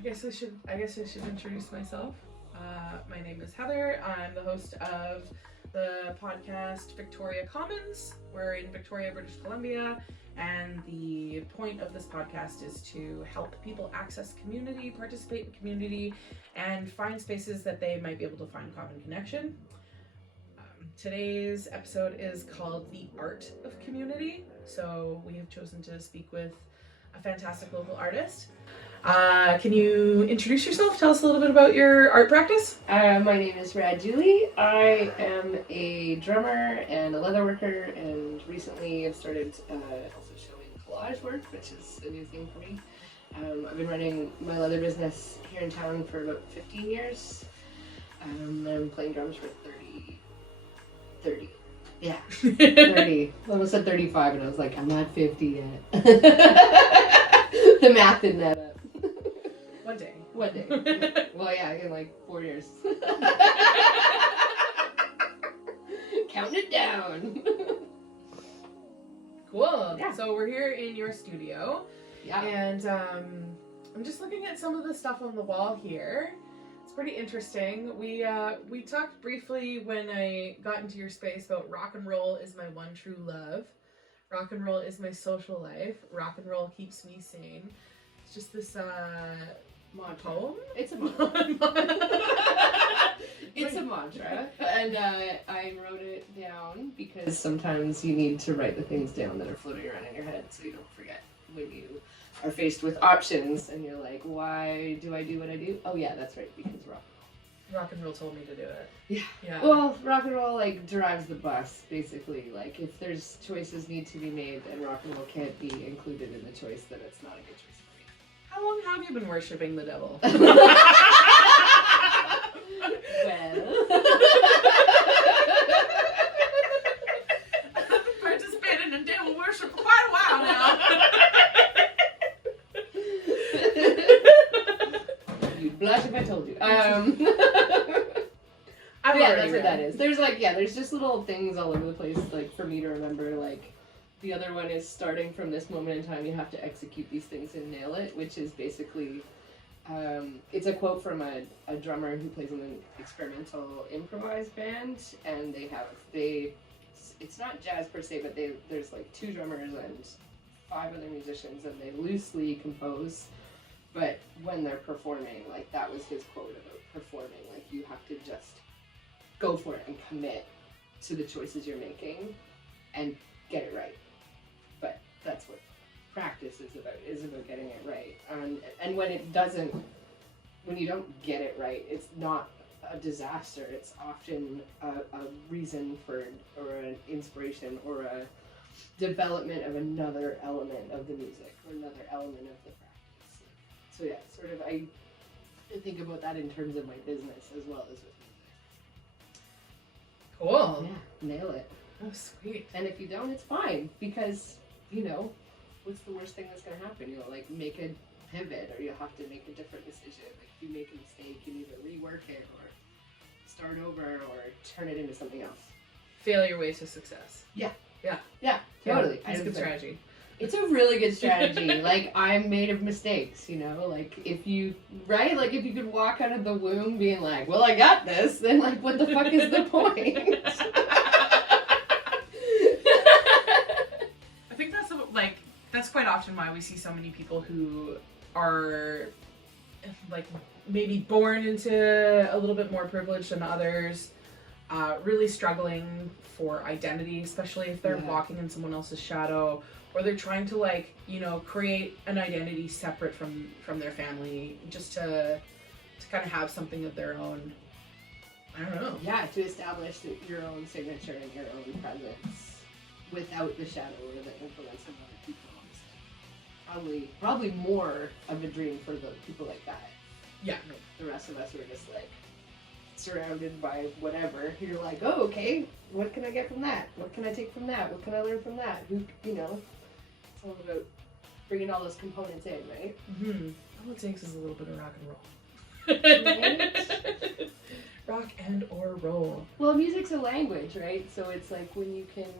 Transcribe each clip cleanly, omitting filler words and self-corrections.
I guess I should introduce myself. My name is Heather. I'm the host of the podcast Victoria Commons. We're in Victoria, British Columbia, and the point of this podcast is to help people access community, participate in community, and find spaces that they might be able to find common connection. Today's episode is called The Art of Community. So we have chosen to speak with a fantastic local artist. Can you introduce yourself? Tell us a little bit about your art practice. My name is Rad Juli. I am a drummer and a leatherworker, and recently I've started also showing collage work, which is a new thing for me. I've been running my leather business here in town for about 15 years. I'm playing drums for 30. Yeah, 30. I almost said 35 and I was like, I'm not 50 yet. The math didn't add up. One day. Yeah. Well, yeah, in like 4 years. Counting it down. Cool. Yeah. So we're here in your studio. Yeah. And I'm just looking at some of the stuff on the wall here. It's pretty interesting. We talked briefly when I got into your space about rock and roll is my one true love. Rock and roll is my social life. Rock and roll keeps me sane. It's just this poem? It's a mantra. It's a mantra. And I wrote it down because sometimes you need to write the things down that are floating around in your head so you don't forget when you are faced with options and you're like, why do I do what I do? Oh yeah, that's right, because rock and roll told me to do it. Yeah. Well, rock and roll like drives the bus, basically. Like if there's choices need to be made and rock and roll can't be included in the choice, then it's not a good choice. How long have you been worshipping the devil? Well, I've been participating in devil worship for quite a while now. You'd blush if I told you. I've Yeah, that's what that is. There's just little things all over the place, like for me to remember, like. The other one is starting from this moment in time, you have to execute these things and nail it, which is basically, it's a quote from a drummer who plays in an experimental improvised band, and it's not jazz per se, but there's like 2 drummers and 5 other musicians, and they loosely compose, but when they're performing, like that was his quote about performing, like you have to just go for it and commit to the choices you're making and get it right. But that's what practice is about getting it right. And when you don't get it right, it's not a disaster. It's often a reason for, or an inspiration, or a development of another element of the music, or another element of the practice. So yeah, sort of, I think about that in terms of my business as well as with music. Cool. Yeah, nail it. Oh, sweet. And if you don't, it's fine, because, what's the worst thing that's going to happen? You'll, like, make a pivot, or you'll have to make a different decision. Like, if you make a mistake, you either rework it, or start over, or turn it into something else. Fail your way to success. Yeah, Yeah, totally. that's a good strategy. It's a really good strategy. Like, I'm made of mistakes, like, if you could walk out of the womb being like, well, I got this, then, like, what the fuck is the point? That's quite often why we see so many people who are like maybe born into a little bit more privilege than others, really struggling for identity, especially if they're walking in someone else's shadow, or they're trying to create an identity separate from their family, just to kind of have something of their own. I don't know. Yeah, to establish your own signature and your own presence without the shadow or the influence of other people. Probably more of a dream for the people like that. Yeah. The rest of us were just like surrounded by whatever. You're like, oh, okay, what can I get from that? What can I take from that? What can I learn from that? It's all about bringing all those components in, right? Mm-hmm. All it takes is a little bit of rock and roll. Right? Rock and or roll. Well, music's a language, right? So it's like when you can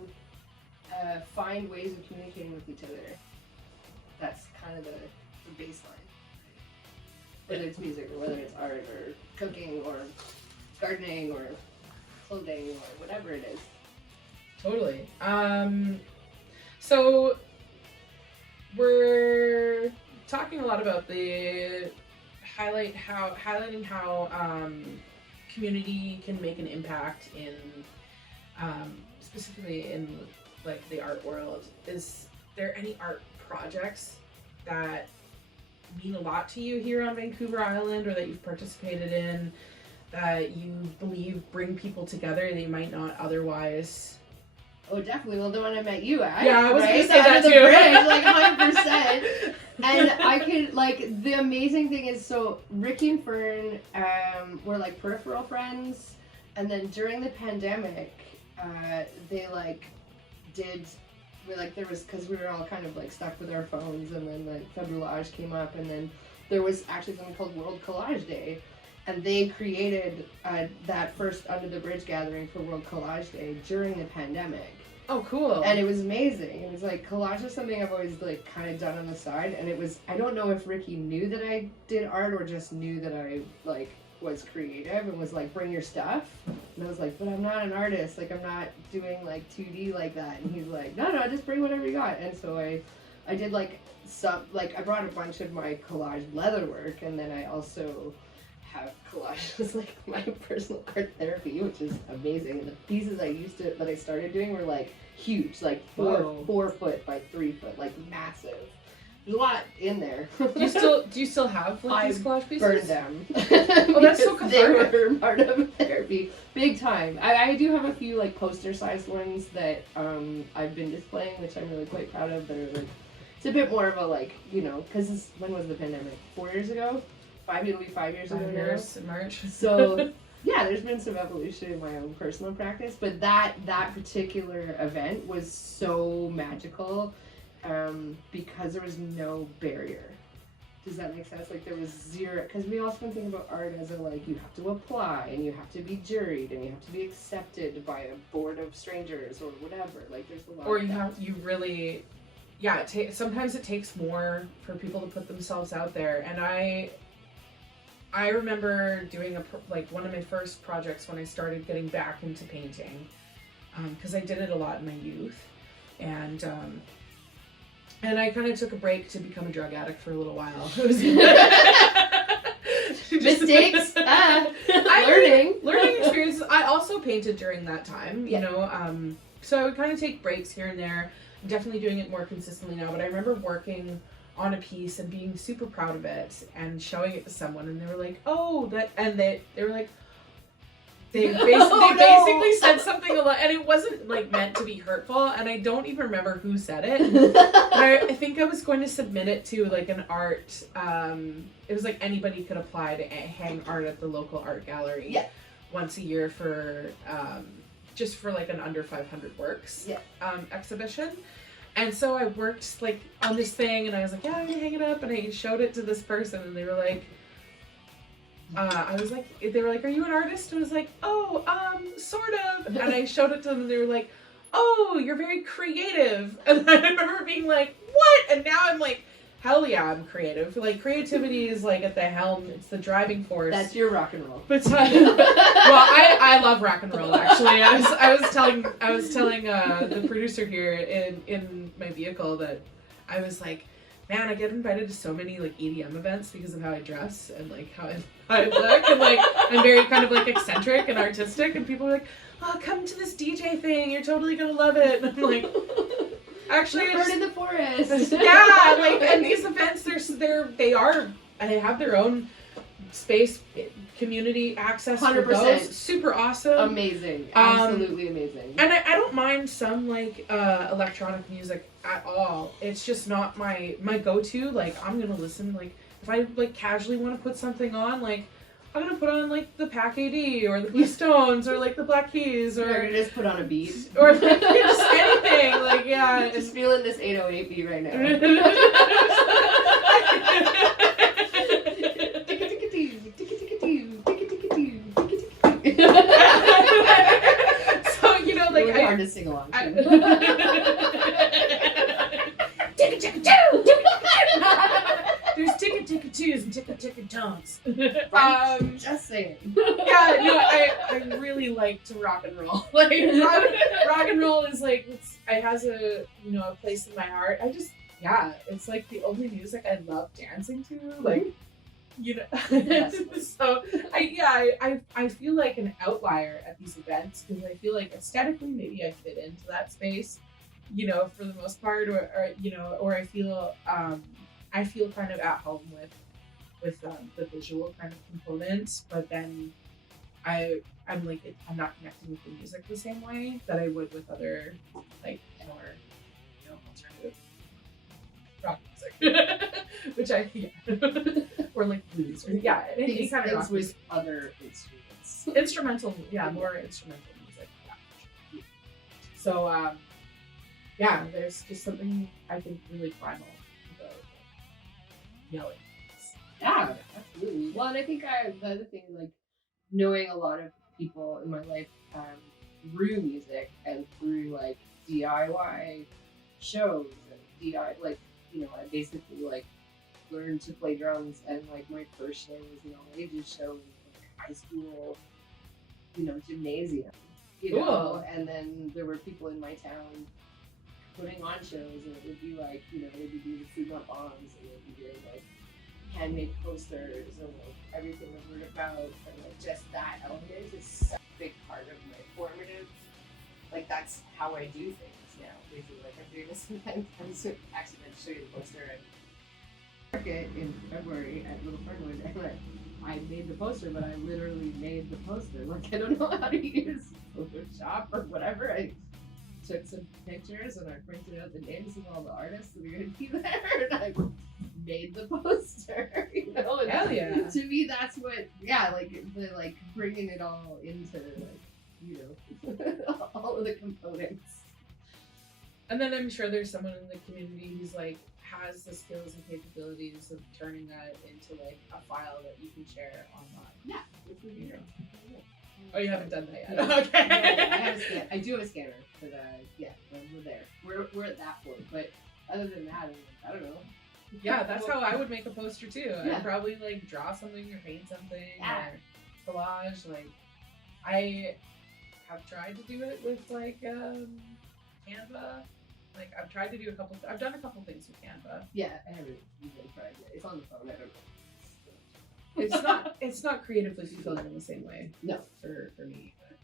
find ways of communicating with each other. That's kind of the baseline. whether it's music or whether it's art or cooking or gardening or clothing or whatever it is. Totally. So we're talking a lot about the highlighting how community can make an impact in specifically in like the art world. Is there any art projects that mean a lot to you here on Vancouver Island, or that you've participated in, that you believe bring people together they might not otherwise? Oh, definitely. Well, the one I met you at. Yeah, I was right? gonna say that the too. Bridge, like 100%. And I could, like, the amazing thing is, so Ricky and Fern were like peripheral friends, and then during the pandemic, they like did. There was, because we were all kind of like stuck with our phones, and then like Februage came up, and then there was actually something called World Collage Day, and they created that first Under the Bridge gathering for World Collage Day during the pandemic. Oh, cool. And it was amazing. It was like, collage is something I've always like kind of done on the side, and it was, I don't know if Ricky knew that I did art or just knew that I like was creative and was like, bring your stuff. And I was like, but I'm not an artist, like I'm not doing like 2D like that. And he's like, no, just bring whatever you got. And so I did like some, like I brought a bunch of my collage leather work, and then I also have collage as like my personal art therapy, which is amazing. And the pieces that I started doing were like huge, like 4 foot by 3 foot, like massive. There's a lot in there. Do you still have like these collage pieces? Burned them. Oh, that's so cathartic. They were part of therapy, big time. I do have a few like poster-sized ones that I've been displaying, which I'm really quite proud of. That are like, it's a bit more of a like, you know, because when was the pandemic? 4 years ago? It'll be 5 years ago now. In March. So yeah, there's been some evolution in my own personal practice, but that particular event was so magical because there was no barrier. Does that make sense? Like there was zero, because we often think about art as a like, you have to apply and you have to be juried and you have to be accepted by a board of strangers or whatever. Like there's a lot. Or of sometimes it takes more for people to put themselves out there. And I remember doing one of my first projects when I started getting back into painting, because I did it a lot in my youth, and I kind of took a break to become a drug addict for a little while. It was mistakes, learning experiences. I also painted during that time, you know, so I would kind of take breaks here and there. I'm definitely doing it more consistently now, but I remember working on a piece and being super proud of it and showing it to someone, and they were like, oh, that, and they were like, they basically said something a lot, and it wasn't like meant to be hurtful, and I don't even remember who said it. But I think I was going to submit it to like an art, it was like anybody could apply to hang art at the local art gallery once a year for just for like an under 500 works exhibition. And so I worked like on this thing, and I was like, yeah, I'm gonna hang it up, and I showed it to this person, and they were like, they were like, are you an artist? And I was like, oh, sort of. And I showed it to them, and they were like, oh, you're very creative. And I remember being like, what? And now I'm like, hell yeah, I'm creative. Like creativity is like at the helm. It's the driving force. That's your rock and roll. But I love rock and roll actually. I was telling the producer here in my vehicle that I was like, man, I get invited to so many like EDM events because of how I dress and like how I look, and like I'm very kind of like eccentric and artistic, and people are like, oh, come to this DJ thing, you're totally gonna love it. And I'm like, actually, Bird in the forest. Yeah, like, and these events, they have their own space, community access. 100%. For those. Super awesome. Amazing. Absolutely amazing. And I don't mind some like electronic music at all. It's just not my go-to. Like I'm gonna listen, like if I like casually want to put something on, like I'm gonna put on like the Pac AD or the Blue Stones or like the Black Keys, or you're gonna just put on a beat or like just anything. Like yeah, just feeling this 808 beat right now. So you know, like it's hard to sing along. There's ticket ticka twos and ticka tongues. Right? Just saying. Yeah, no, I really like to rock and roll. Like rock and roll is like it has a a place in my heart. It's like the only music I love dancing to. Like so I feel like an outlier at these events because I feel like aesthetically maybe I fit into that space, for the most part, or I feel kind of at home with the visual kind of components, but then I'm not connecting with the music the same way that I would with other like more alternative rock music, which or like blues or any kind of rock with other instruments, instrumental, more instrumental music. Yeah. So there's just something I think really primal about yelling. Yeah, absolutely. Well, and I think the other thing, like knowing a lot of people in my life through music and through like DIY shows and I basically like learned to play drums, and like my first show was an all ages show in like high school, gymnasium, Cool. And then there were people in my town putting on shows, and it would be like, they'd be doing food not bombs, and they'd be doing like handmade posters and like everything I've heard about, and like just that element is such a big part of my formative. Like that's how I do things now. Basically, like I'm doing this event. I'm so actually going to show you the poster at market in February at Little Fernwood, and like I made the poster, but I literally made the poster. Like I don't know how to use Photoshop or whatever. I took some pictures and I printed out the names of all the artists that are going to be there, and I made the poster, And Hell yeah. to me, that's what, the bringing it all into all of the components. And then I'm sure there's someone in the community who's like has the skills and capabilities of turning that into like a file that you can share online. Yeah, which would be great. Oh, you haven't done that yet? No. Okay. No, I do have a scanner, but we're there. We're at that point. But other than that, I don't know. Yeah, that's how I would make a poster too. Yeah. I'd probably like draw something or paint something or collage. Like I have tried to do it with like Canva. Like I've tried to do I've done a couple things with Canva. Yeah, I haven't even tried yet. It's on the phone. I don't know. It's not creatively fulfilling in the same way. No, for me. But.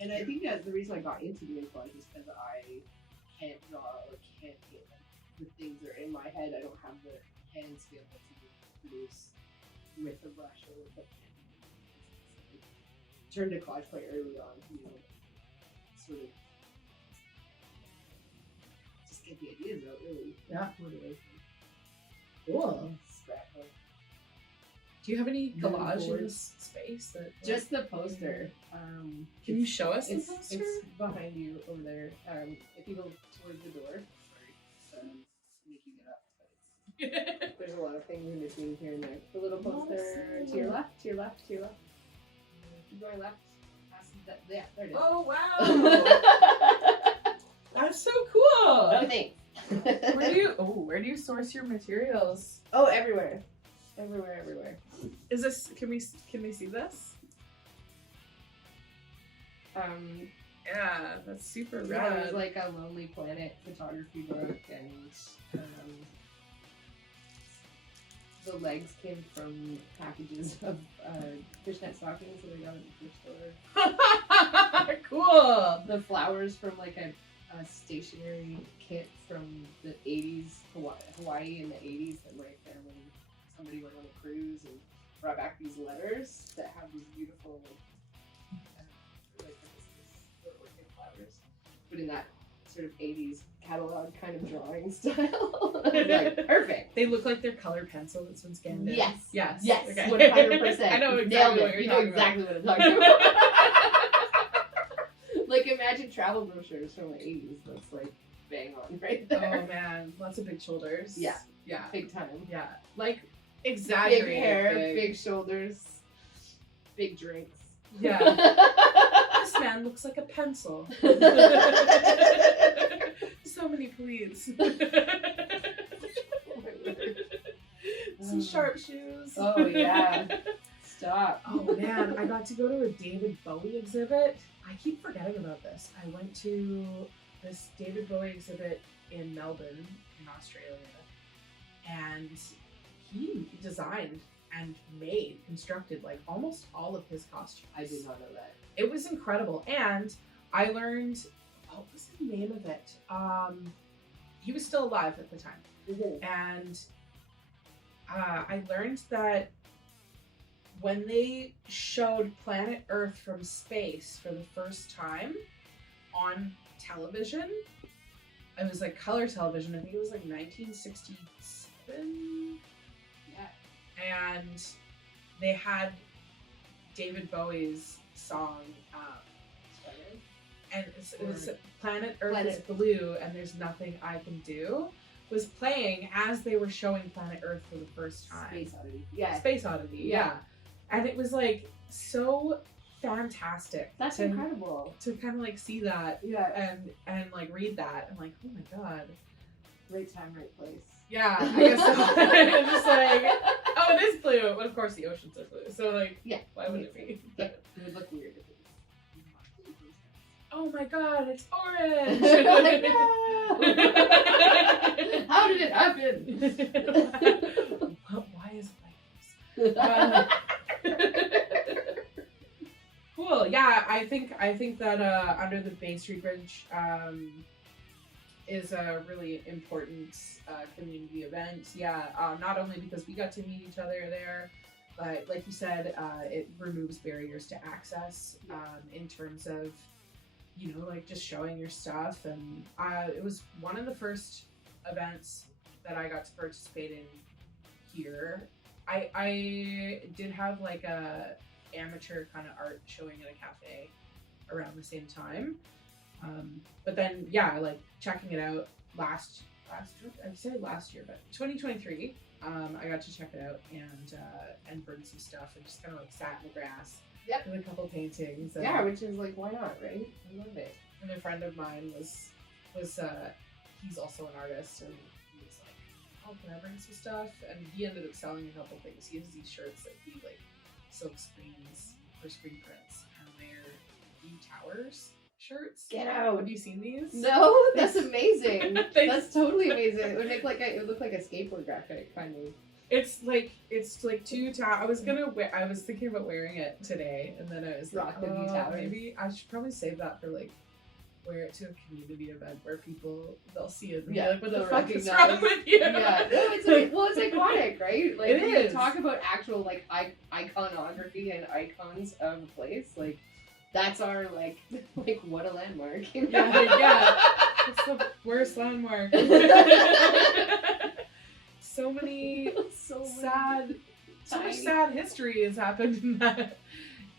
And I think that the reason I got into doing collage is because I can't draw or can't paint. The things are in my head. I don't have the hand skill to produce with a brush or with a pen. So I turned to collage quite early on to sort of just get the ideas out, really. Yeah. Motivation. Cool. Scrapbook. Do you have any collage in this space? Just the poster. Can you show us the poster? It's behind you over there. If you go towards the door. Making it up, but there's a lot of things in between here and there. The little poster to your left. Keep going left. There it is. Oh wow! That's so cool. Oh, thanks. Where do you source your materials? Oh, everywhere. Is this? Can we see this? Yeah, that's super rad. It was like a Lonely Planet photography book, and the legs came from packages of fishnet stockings that I got at the thrift store. Cool. The flowers from like a stationery kit from the 80s, Hawaii in the 80s, that my family, somebody went on a cruise and brought back these letters that have these beautiful flowers, but in that sort of 80s catalog kind of drawing style. I was like, perfect. They look like they're colored pencil that's been scanned in. Yes. Okay. 100%. I know Nailed exactly it. what you're You know talking exactly what I'm talking about. Like imagine travel brochures from the 80s. That's like bang on right there. Oh man, lots of big shoulders. Yeah. Yeah. Big time. Yeah. Like exaggerated. Big hair, big shoulders, big drinks. Yeah. This man looks like a pencil. So many pleats. some sharp shoes. Oh yeah. Stop. Oh man, I got to go to a David Bowie exhibit. I keep forgetting about this. I went to this David Bowie exhibit in Melbourne, in Australia, and he designed and constructed like almost all of his costumes. I did not know that. It was incredible, and I learned, what was the name of it? He was still alive at the time, and I learned that when they showed planet Earth from space for the first time on television, it was like color television. I think it was like 1967. Yeah. And they had David Bowie's song, and it was Planet Earth is Blue and There's Nothing I Can Do, was playing as they were showing Planet Earth for the first time. Space Oddity. Yeah. Space Oddity, yeah. And it was like so fantastic. That's incredible. To kind of like see that, and like read that. I'm like, oh my god. Right time, right place. Yeah, I guess so. I'm just like, oh, it is blue. But of course the oceans are blue. So like, why would it be? Yeah, it would look weird if it was. Oh my god, it's orange! How did it happen? Why is it like this? Cool. Yeah, I think that Under the Bay Street Bridge is a really important community event. Yeah, not only because we got to meet each other there, but like you said, it removes barriers to access in terms of, you know, like just showing your stuff. And it was one of the first events that I got to participate in here. I did have like a amateur kind of art showing at a cafe around the same time. But then, yeah, like checking it out last year, but 2023, I got to check it out and bring some stuff and just kind of like sat in the grass. Yep. With a couple paintings. And, yeah, which is like, why not, right? I love it. And a friend of mine was he's also an artist, and he was like, oh, can I bring some stuff? And he ended up selling a couple things. He has these shirts that he like silk screens for screen prints, and they're the Towers shirts. Get out! Have you seen these? No, that's amazing. That's totally amazing. It would look like a skateboard graphic, kind of. It's like two towers. I was thinking about wearing it today, and then I was rock like, the new towers. Maybe I should probably save that for like wear it to a community event where they'll see it and be like, what the fuck is wrong with you? Yeah, no, it's iconic, right? Like it is. Talk about actual like iconography and icons of a place. Like that's our like what a landmark. You know? Yeah. It's the worst landmark. So many sad history has happened in that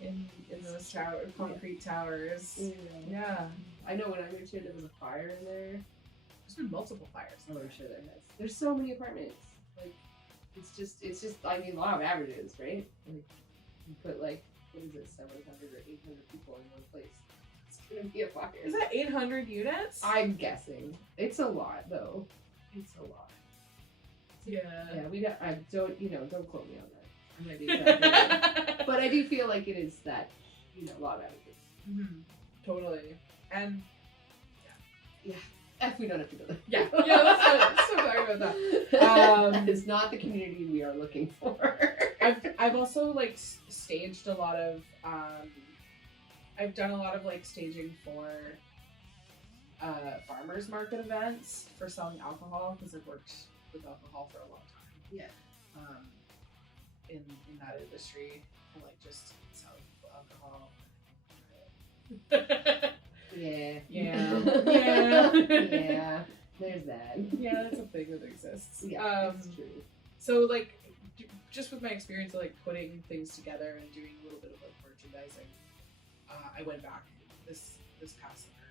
in those concrete towers. Yeah. I know when I moved here there was a fire in there. There's been multiple fires. Oh, I'm sure there has. There's so many apartments. Like it's just I mean law of averages, right? Like you put like what is it, 700 or 800 people in one place. It's gonna be a fire. Is that 800 units? I'm guessing. It's a lot though. It's a lot. Yeah. Yeah, don't quote me on that. I might be exaggerating. But I do feel like it is that, a lot of averages. Mm-hmm. Totally. And we don't have to go there. Yeah, let's talk about that. It's not the community we are looking for. I've also like staged a lot of I've done a lot of like staging for farmers market events for selling alcohol, because I've worked with alcohol for a long time. Yeah. In that industry, and like just selling people alcohol. Yeah. There's that. Yeah, that's a thing that exists. Yeah, that's true. So like, just with my experience of like putting things together and doing a little bit of like merchandising, I went back this past summer,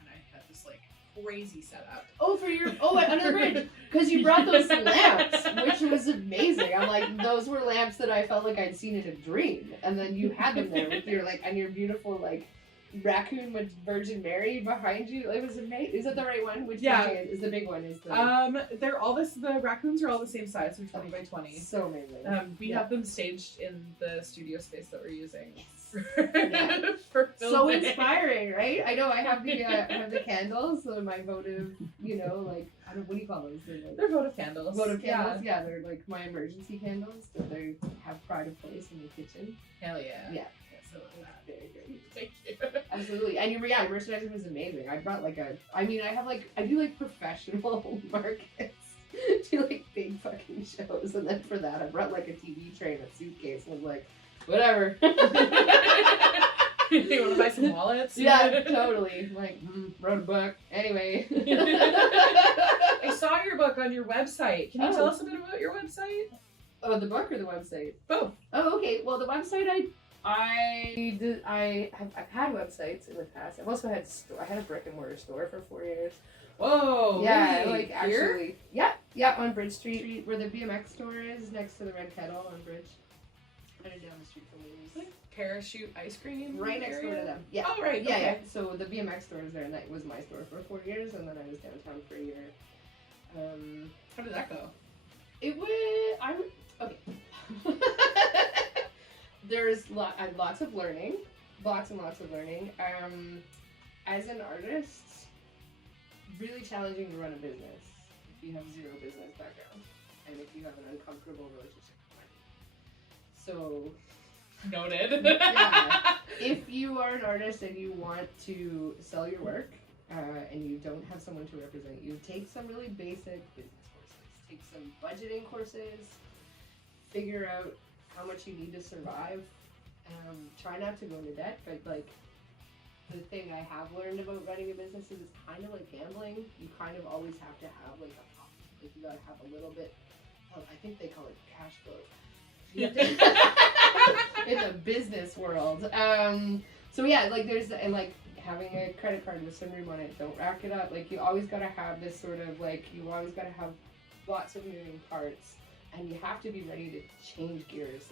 and I had this like crazy setup. Under the bridge, because you brought those lamps, which was amazing. I'm like, those were lamps that I felt like I'd seen in a dream, and then you had them there with your like and your beautiful like raccoon with Virgin Mary behind you. It was amazing. Is that the right one? Which Yeah. painting is the big one? Is the They're all the raccoons are all the same size, so 20 by 20. so amazing. We have them staged in the studio space that we're using. Yeah. For So filming. inspiring, right? I know. I have the candles. So my votive, I don't. What do you call those? They're votive candles. Votive candles. Yeah, they're like my emergency candles. That they have pride of place in the kitchen. Hell yeah. Yeah. So Very great. thank you. Absolutely. And your merchandising was amazing. I brought I do professional markets. Do big fucking shows, and then for that I brought a TV tray and a suitcase and was like, whatever. You want to buy some wallets? Yeah, totally. Wrote a book. Anyway. I saw your book on your website. Can you tell us a bit about your website? Oh, the book or the website? Both. Oh, okay. Well, the website I've had websites in the past. I've also had I had a brick and mortar store for 4 years. Whoa. Yeah, really? actually. Yeah, on Bridge Street, where the BMX store is, next to the Red Kettle on Bridge. Right down the street from Louise. Parachute ice cream. Right next door to them. Yeah. Oh, right. Yeah, okay. yeah. So the BMX store is there, and that was my store for 4 years, and then I was downtown for a year. How did that go? It was. Okay. There's lots of learning, lots and lots of learning. As an artist, really challenging to run a business if you have zero business background and if you have an uncomfortable relationship with money. So. Noted. Yeah. If you are an artist and you want to sell your work and you don't have someone to represent you, take some really basic business courses. Take some budgeting courses. Figure out how much you need to survive. Try not to go into debt, but the thing I have learned about running a business is it's kind of like gambling. You kind of always have to have a pocket. You gotta have a little bit. I think they call it cash flow. In the business world. So yeah, there's having a credit card with some room on it. Don't rack it up. You always gotta have this sort of you always gotta have lots of moving parts, and you have to be ready to change gears.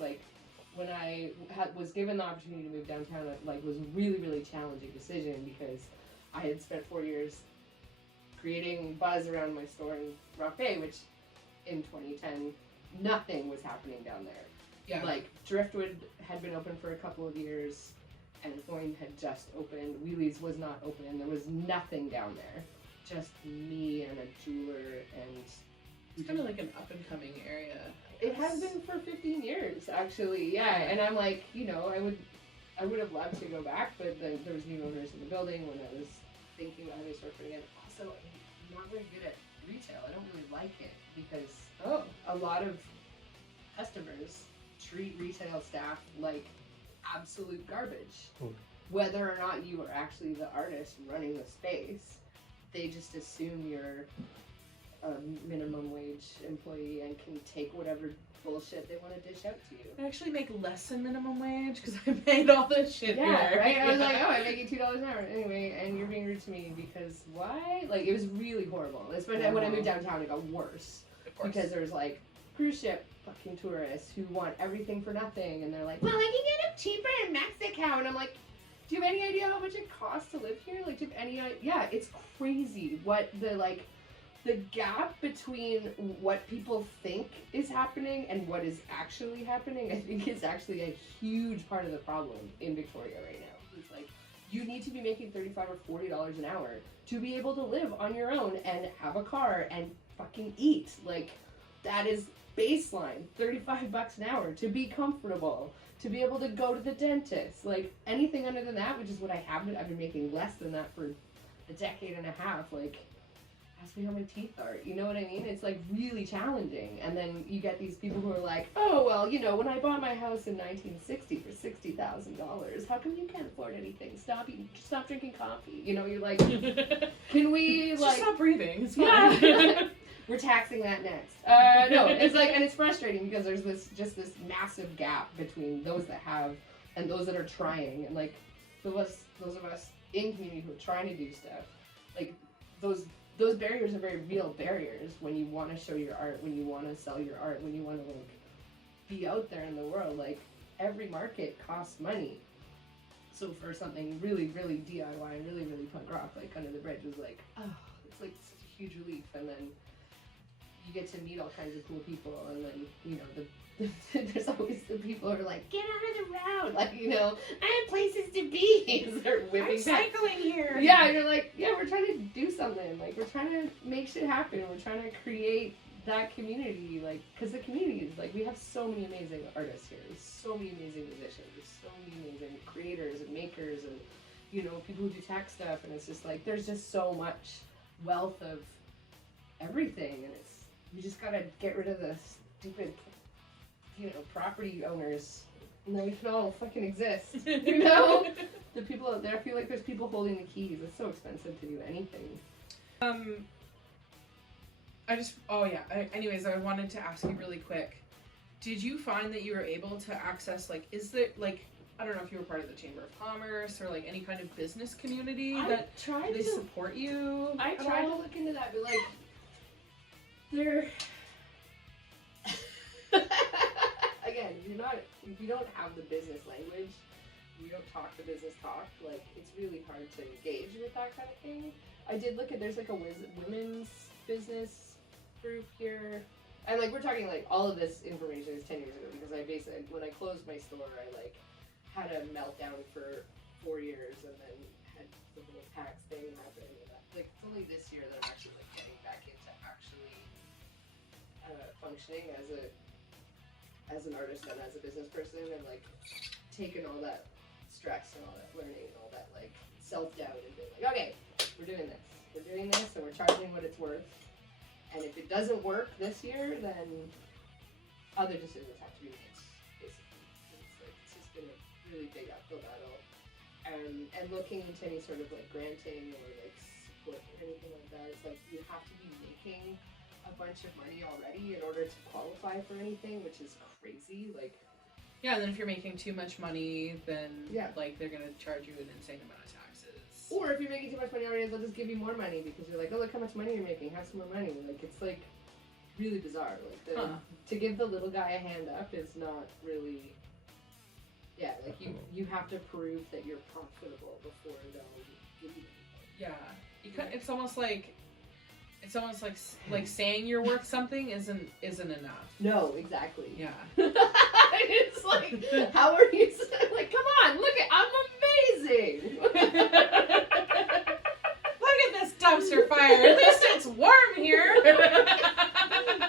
When I was given the opportunity to move downtown, it was a really, really challenging decision because I had spent 4 years creating buzz around my store in Rock Bay, which in 2010 nothing was happening down there. Yeah. Driftwood had been open for a couple of years, and Foyne had just opened. Wheelie's was not open. There was nothing down there. Just me and a jeweler, and it's kind of like an up and coming area. It has been for 15 years, actually. Yeah, and I'm I would have loved to go back, but then there was new owners in the building when I was thinking about having a store again. Also, I'm not very good at retail. I don't really like it because a lot of customers treat retail staff like absolute garbage. Whether or not you are actually the artist running the space, they just assume you're a minimum wage employee and can take whatever bullshit they want to dish out to you. I actually make less than minimum wage because I made all this shit here. Right? I was I'm making $2 an hour anyway, and you're being rude to me because why? It was really horrible. Especially when I moved downtown, it got worse. Of course. Because there's cruise ship fucking tourists who want everything for nothing, and they're like, well, I can get them cheaper in Mexico, and I'm like, do you have any idea how much it costs to live here? Do you have any idea? Yeah, it's crazy what the gap between what people think is happening and what is actually happening, I think is actually a huge part of the problem in Victoria right now. It's you need to be making $35 or $40 an hour to be able to live on your own and have a car and fucking eat. That is baseline, $35 an hour to be comfortable, to be able to go to the dentist. Anything other than that, which is what I've been making less than that for a decade and a half. Ask me how my teeth are. You know what I mean? It's really challenging. And then you get these people who are like, oh, well, when I bought my house in 1960 for $60,000, how come you can't afford anything? Stop drinking coffee. You're like, can we just stop breathing. It's fine. Yeah. We're taxing that next. No, it's and it's frustrating because there's this massive gap between those that have and those that are trying. And those of us in community who are trying to do stuff, those barriers are very real barriers when you want to show your art, when you want to sell your art, when you want to be out there in the world. Every market costs money. So for something really, really DIY and really, really punk rock, like Under the Bridge was like, oh, it's like such a huge relief. And then you get to meet all kinds of cool people, and then, you know, there's always the people who are like, get out of the road, like, you know, I have places to be. They're whipping I'm cycling here. Yeah, and you're like, yeah, we're trying to do something. Like, we're trying to make shit happen. We're trying to create that community, like, because the community is, like, we have so many amazing artists here. There's so many amazing musicians. There's so many amazing creators and makers and, you know, people who do tech stuff. And it's just, like, there's just so much wealth of everything. And it's, we just gotta get rid of the stupid, you know, property owners. And then we can all fucking exist, you know? The people out there, I feel like there's people holding the keys. It's so expensive to do anything. Anyways, I wanted to ask you really quick. Did you find that you were able to access, like, is there, like, I don't know if you were part of the Chamber of Commerce or, like, any kind of business community that they support you? I tried to look into that, but, like, they're... Again, if you don't have the business language, you don't talk the business talk, like, it's really hard to engage with that kind of thing. I did look at, there's like a women's business group here, and like, we're talking like, all of this information is 10 years ago, because I basically, when I closed my store, I like, had a meltdown for 4 years, and then had the whole tax thing happen, and that, like, it's only this year that I'm actually like, getting back into actually functioning as an artist and as a business person, and like, taking all that stress and all that learning and all that like self-doubt and being like, okay, we're doing this and we're charging what it's worth, and if it doesn't work this year, then other decisions have to be made, basically. It's just been a really big uphill battle, and looking into any sort of like granting or like support or anything like that, it's like you have to be making a bunch of money already in order to qualify for anything, which is crazy. Like, yeah, and then if you're making too much money, then like, they're gonna charge you an insane amount of taxes. Or if you're making too much money already, they'll just give you more money because you're like, oh, look how much money you're making, have some more money. Like, it's like really bizarre. Like, to give the little guy a hand up is not really. Yeah, like you have to prove that you're profitable before they'll give you anything. Yeah, it's almost like saying you're worth something isn't enough. No, exactly. Yeah. It's like, how are you? Like, come on, look I'm amazing. Look at this dumpster fire. At least it's warm here.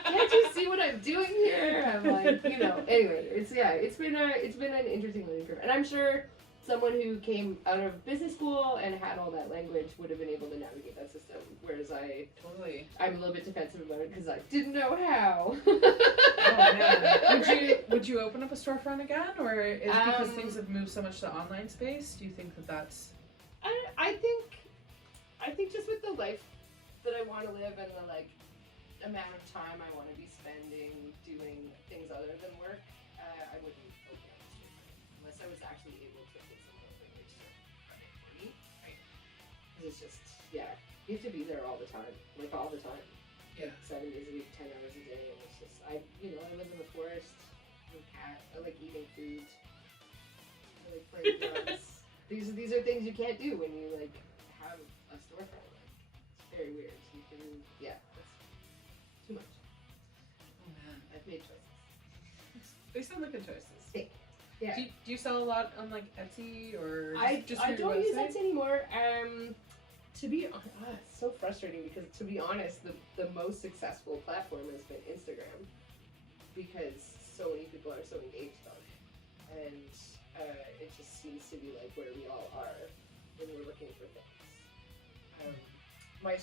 Can't you see what I'm doing here? I'm like, you know. Anyway, it's been an interesting learning curve, and I'm sure someone who came out of business school and had all that language would have been able to navigate that system, whereas I'm a little bit defensive about it because I didn't know how. Oh man, would you open up a storefront again, or is it because things have moved so much to online space? Do you think that's? I think just with the life that I want to live and the like amount of time I want to be spending doing things other than work, I wouldn't open up a storefront unless I was actually able to put someone else language to run it for me. Right? Because it's just you have to be there all the time, like all the time. Yeah. 7 days a week, 10 hours a day, and it's just I live in the forest. I'm a cat. I like eating food. I like playing drugs. These are things you can't do when you like have a storefront. Like, it's very weird. You can that's too much. Oh man, I've made choices. They sound like good choices. Yeah. Do you sell a lot on like Etsy or just I your don't use website? Etsy anymore. To be it's so frustrating because to be honest, the most successful platform has been Instagram because so many people are so engaged on it, and it just seems to be like where we all are when we're looking for things. My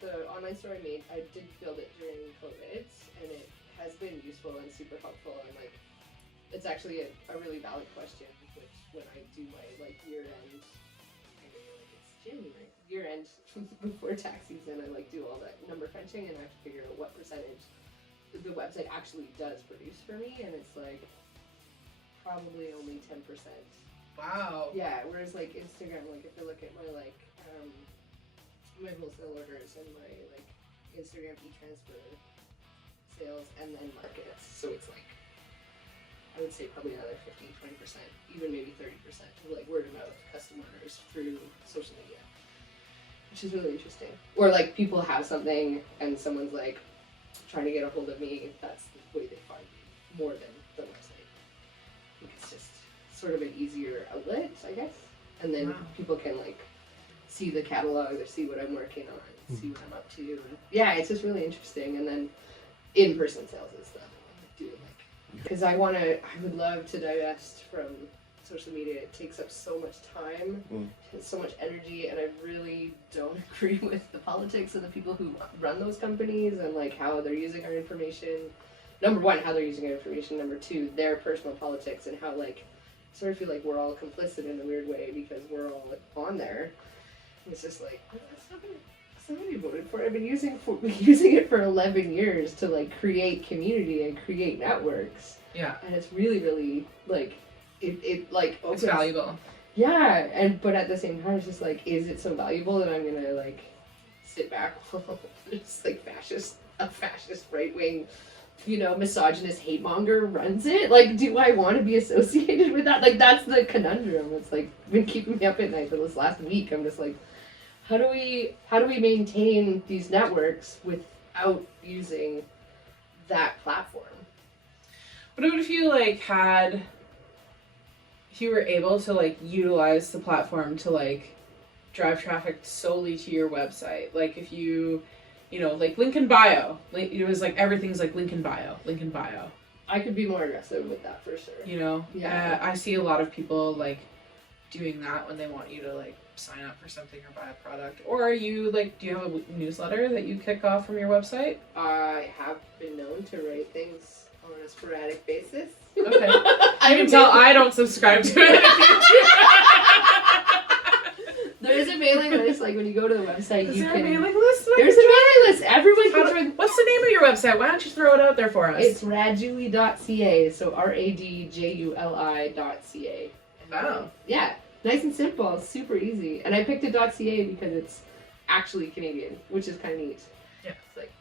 the online store I made, I did build it during COVID, and it has been useful and super helpful, and like it's actually a really valid question, which when I do my like year end. January year end before tax season, I like do all that number crunching and I have to figure out what percentage the website actually does produce for me, and it's like probably only 10%. Wow. Yeah, whereas like Instagram, like if I look at my like my wholesale orders and my like Instagram e-transfer sales and then markets, so it's like I would say probably another 15-20%, even maybe 30% of like word of mouth custom orders through social media, which is really interesting. Or like people have something and someone's like trying to get a hold of me. That's the way they find me more than the website. I think it's just sort of an easier outlet, I guess. And then people can like see the catalog or see what I'm working on, see what I'm up to. And yeah, it's just really interesting. And then in-person sales is the doing like, because I would love to divest from social media. It takes up so much time, so much energy, and I really don't agree with the politics of the people who run those companies and like how they're using our information. Number one, how they're using our information. Number two, their personal politics and how like I sort of feel like we're all complicit in a weird way because we're all on there. It's just like that's not gonna be voted for. I've been using it for 11 years to like create community and create networks. Yeah. And it's really, really like it like opens, it's valuable. Yeah, but at the same time it's just like, is it so valuable that I'm gonna like sit back while just like a fascist right wing, misogynist hate monger runs it? Like, do I want to be associated with that? Like, that's the conundrum. It's like been keeping me up at night for this last week. I'm just like, how do we maintain these networks without using that platform? What if you if you were able to like utilize the platform to like drive traffic solely to your website? Like if you like link in bio, it was like everything's like link in bio. I could be more aggressive with that for sure. Yeah. I see a lot of people like doing that when they want you to like sign up for something or buy a product. Or are you like, do you have a newsletter that you kick off from your website? I have been known to write things on a sporadic basis. Okay. I can tell I don't subscribe to it. There is a mailing list. Like when you go to the website, Is there a mailing list? There's a mailing list. Everyone can join. What's the name of your website? Why don't you throw it out there for us? It's radjuli.ca. So radjuli.ca. Wow. Yeah, nice and simple, super easy. And I picked a .ca because it's actually Canadian, which is kind of neat. Yeah. It's like,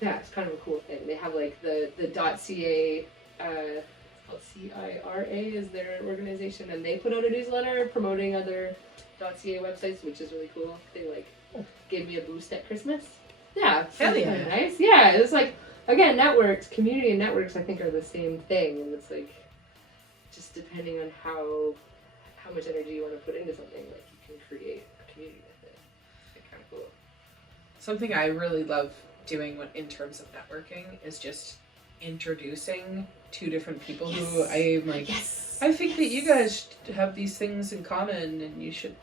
yeah, it's kind of a cool thing. They have like the .ca. It's called CIRA is their organization, and they put out a newsletter promoting other .ca websites, which is really cool. They like gave me a boost at Christmas. Yeah, hell yeah, kind of nice. Yeah, it was like, again, networks, community and networks, I think are the same thing, and it's like just depending on how much energy you want to put into something, like you can create a community with it. It's like kind of cool. Something I really love doing in terms of networking is just introducing two different people who I'm like, I think that you guys have these things in common and you should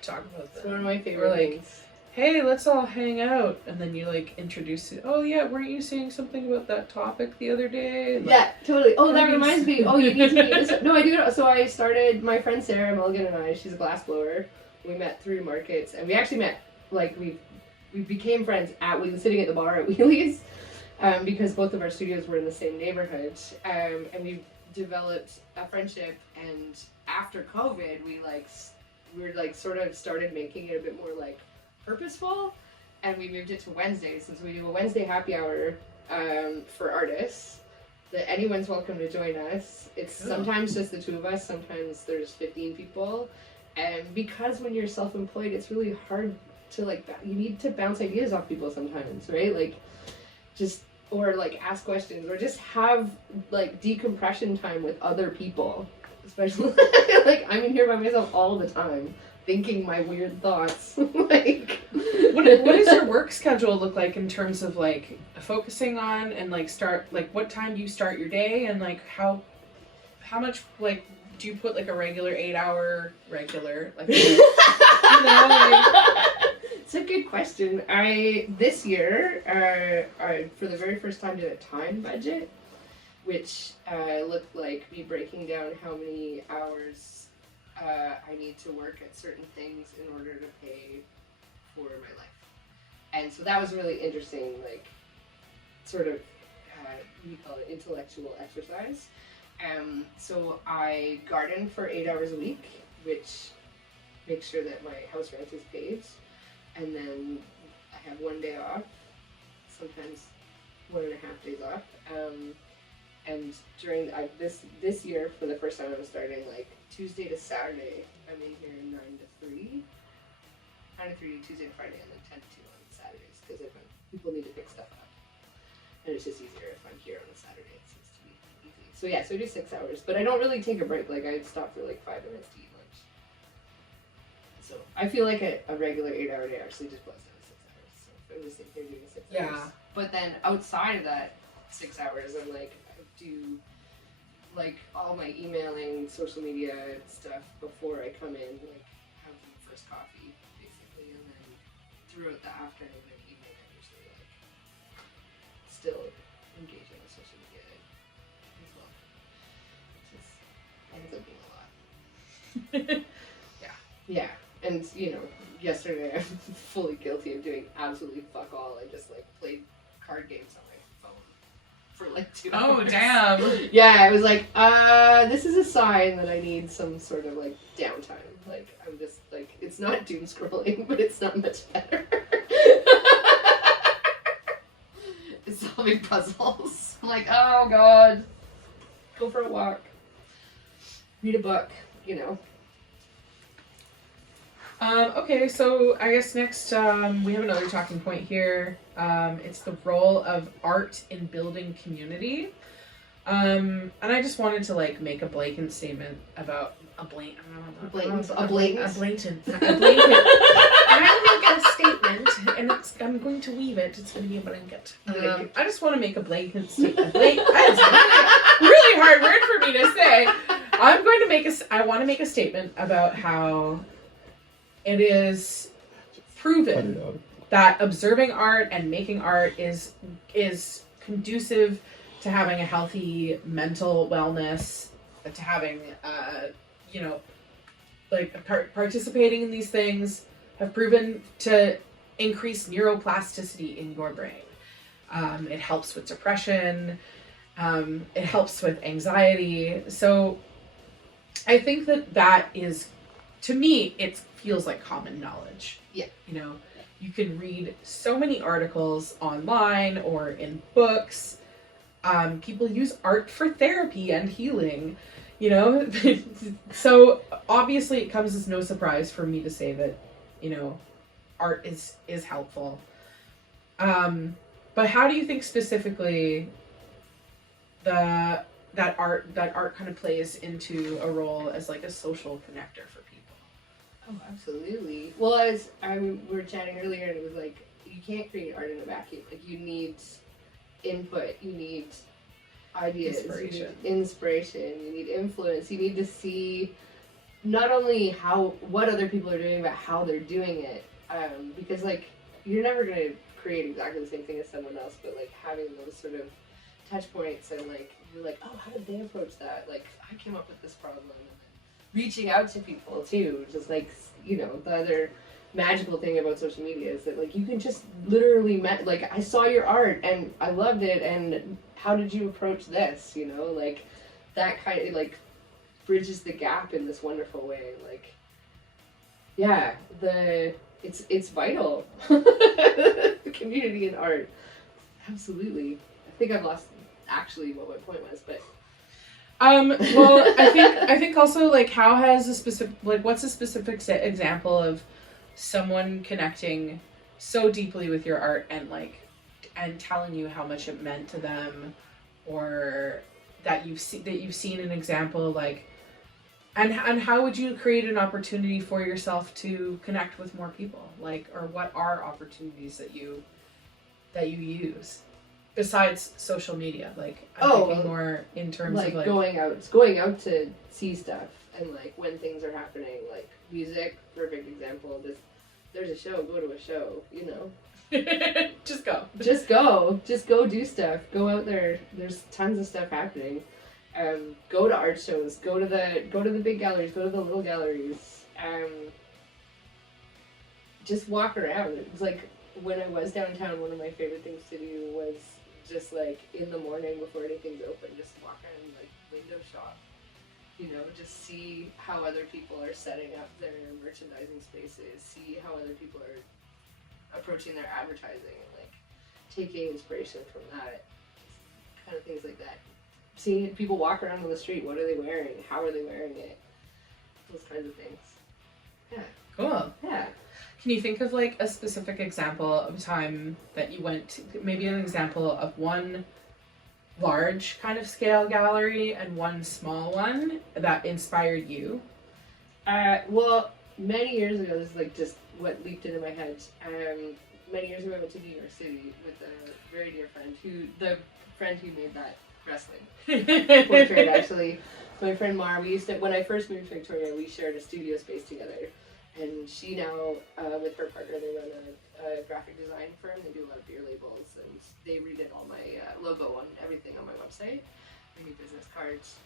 talk about them. It's one of my favorite things. Hey, let's all hang out, and then you like introduce it. Oh yeah, weren't you saying something about that topic the other day? And, yeah, totally. Oh, that reminds me. Oh, you need to meet this. No, I do. So I started, my friend Sarah Mulligan and I, she's a glassblower. We met through markets, and we actually met, like we became friends we were sitting at the bar at Wheelie's, because both of our studios were in the same neighborhood, and we developed a friendship. And after COVID, we sort of started making it a bit more like purposeful, and we moved it to Wednesdays, and so we do a Wednesday happy hour for artists that anyone's welcome to join us. It's sometimes just the two of us, sometimes there's 15 people, and because when you're self-employed, it's really hard to like, you need to bounce ideas off people sometimes, right? Like or like ask questions, or just have like decompression time with other people, especially like I'm in here by myself all the time thinking my weird thoughts. Like what does your work schedule look like in terms of like focusing on and like what time do you start your day, and like how much like do you put like a regular 8-hour like It's a good question. This year I for the very first time did a time budget, which looked like me breaking down how many hours I need to work at certain things in order to pay for my life. And so that was really interesting, like sort of we call it intellectual exercise. So I garden for 8 hours a week, which makes sure that my house rent is paid, and then I have 1 day off, sometimes 1.5 days off, and and during this year for the first time I'm starting like Tuesday to Saturday. I'm in here 9 to 3, 9 to 3 Tuesday to Friday, and then 10 to 2 on Saturdays because people need to pick stuff up, and it's just easier if I'm here on a Saturday. It seems to be easy. So yeah, so I do 6 hours, but I don't really take a break. Like I stop for like 5 minutes to eat lunch. So I feel like a regular 8-hour day actually just blows down to 6 hours. So if I was sitting here doing 6 hours, but then outside of that 6 hours, I'm like I do like all my emailing, social media stuff before I come in, like have the first coffee basically, and then throughout the afternoon and evening I'm usually like still engaging with social media as well, which is ends up being a lot. Yeah, and you know, yesterday I'm fully guilty of doing absolutely fuck all. I just like played card games on my phone for like 2 hours. Oh, damn. Yeah, I was like, this is a sign that I need some sort of like downtime. Like, I'm just like, it's not doom scrolling, but it's not much better. It's solving puzzles. I'm like, oh god. Go for a walk. Read a book, you know. Okay, so I guess next we have another talking point here. It's the role of art in building community. And I just wanted to like make a blanket statement about a blatant. I make a statement, and I'm going to weave it. It's going to be a blanket. I just want to make a blanket statement. That's a really hard word for me to say. I want to make a statement about how it is proven that observing art and making art is conducive to having a healthy mental wellness, to having participating in these things have proven to increase neuroplasticity in your brain. It helps with depression. It helps with anxiety. So I think that is, to me, it feels like common knowledge. Yeah. You know, you can read so many articles online or in books. People use art for therapy and healing, you know? So obviously it comes as no surprise for me to say that, you know, art is helpful. But how do you think specifically that art kind of plays into a role as like a social connector for people? Oh, absolutely. Well, as we were chatting earlier, and it was like, you can't create art in a vacuum. Like, you need input, you need ideas, inspiration, you need influence, you need to see not only what other people are doing, but how they're doing it. Because, like, you're never going to create exactly the same thing as someone else, but, like, having those sort of touch points and, like, you're like, oh, how did they approach that? Like, I came up with this problem. And then reaching out to people, too. Just, like, you know, the other magical thing about social media is that, like, you can just literally, like, I saw your art and I loved it, and how did you approach this? You know, like, that kind of, like, bridges the gap in this wonderful way. Like, yeah, it's vital. The community in art. Absolutely. I think I've lost actually what my point was, but well, I think also, like, how has a specific, like, what's a specific example of someone connecting so deeply with your art and, like, and telling you how much it meant to them, or that you've seen an example, like, and how would you create an opportunity for yourself to connect with more people, like, or what are opportunities that you use besides social media? Like, I'm thinking more in terms like, of, like, going out to see stuff, and, like, when things are happening, like music, perfect example. There's a show, go to a show, you know. Just go do stuff, go out there. There's tons of stuff happening. Go to art shows, go to the big galleries, go to the little galleries. Just walk around. It was like, when I was downtown, one of my favorite things to do was just, like, in the morning before anything's open, just walk around and, like, window shop. You know, just see how other people are setting up their merchandising spaces, see how other people are approaching their advertising, and, like, taking inspiration from that. Kind of things like that. seeing people walk around on the street. What are they wearing? How are they wearing it? Those kinds of things. Yeah. Cool. Yeah. Can you think of like a specific example of a time that you went to, maybe an example of one large kind of scale gallery and one small one that inspired you? Well, many years ago, this is like just what leaped into my head. Many years ago, I went to New York City with a very dear friend the friend who made that wrestling portrait, actually. My friend Mara, when I first moved to Victoria, we shared a studio space together. And she now, with her partner, they run a graphic design firm. They do a lot of beer labels, and they redid all my logo and everything on my website, my new business cards.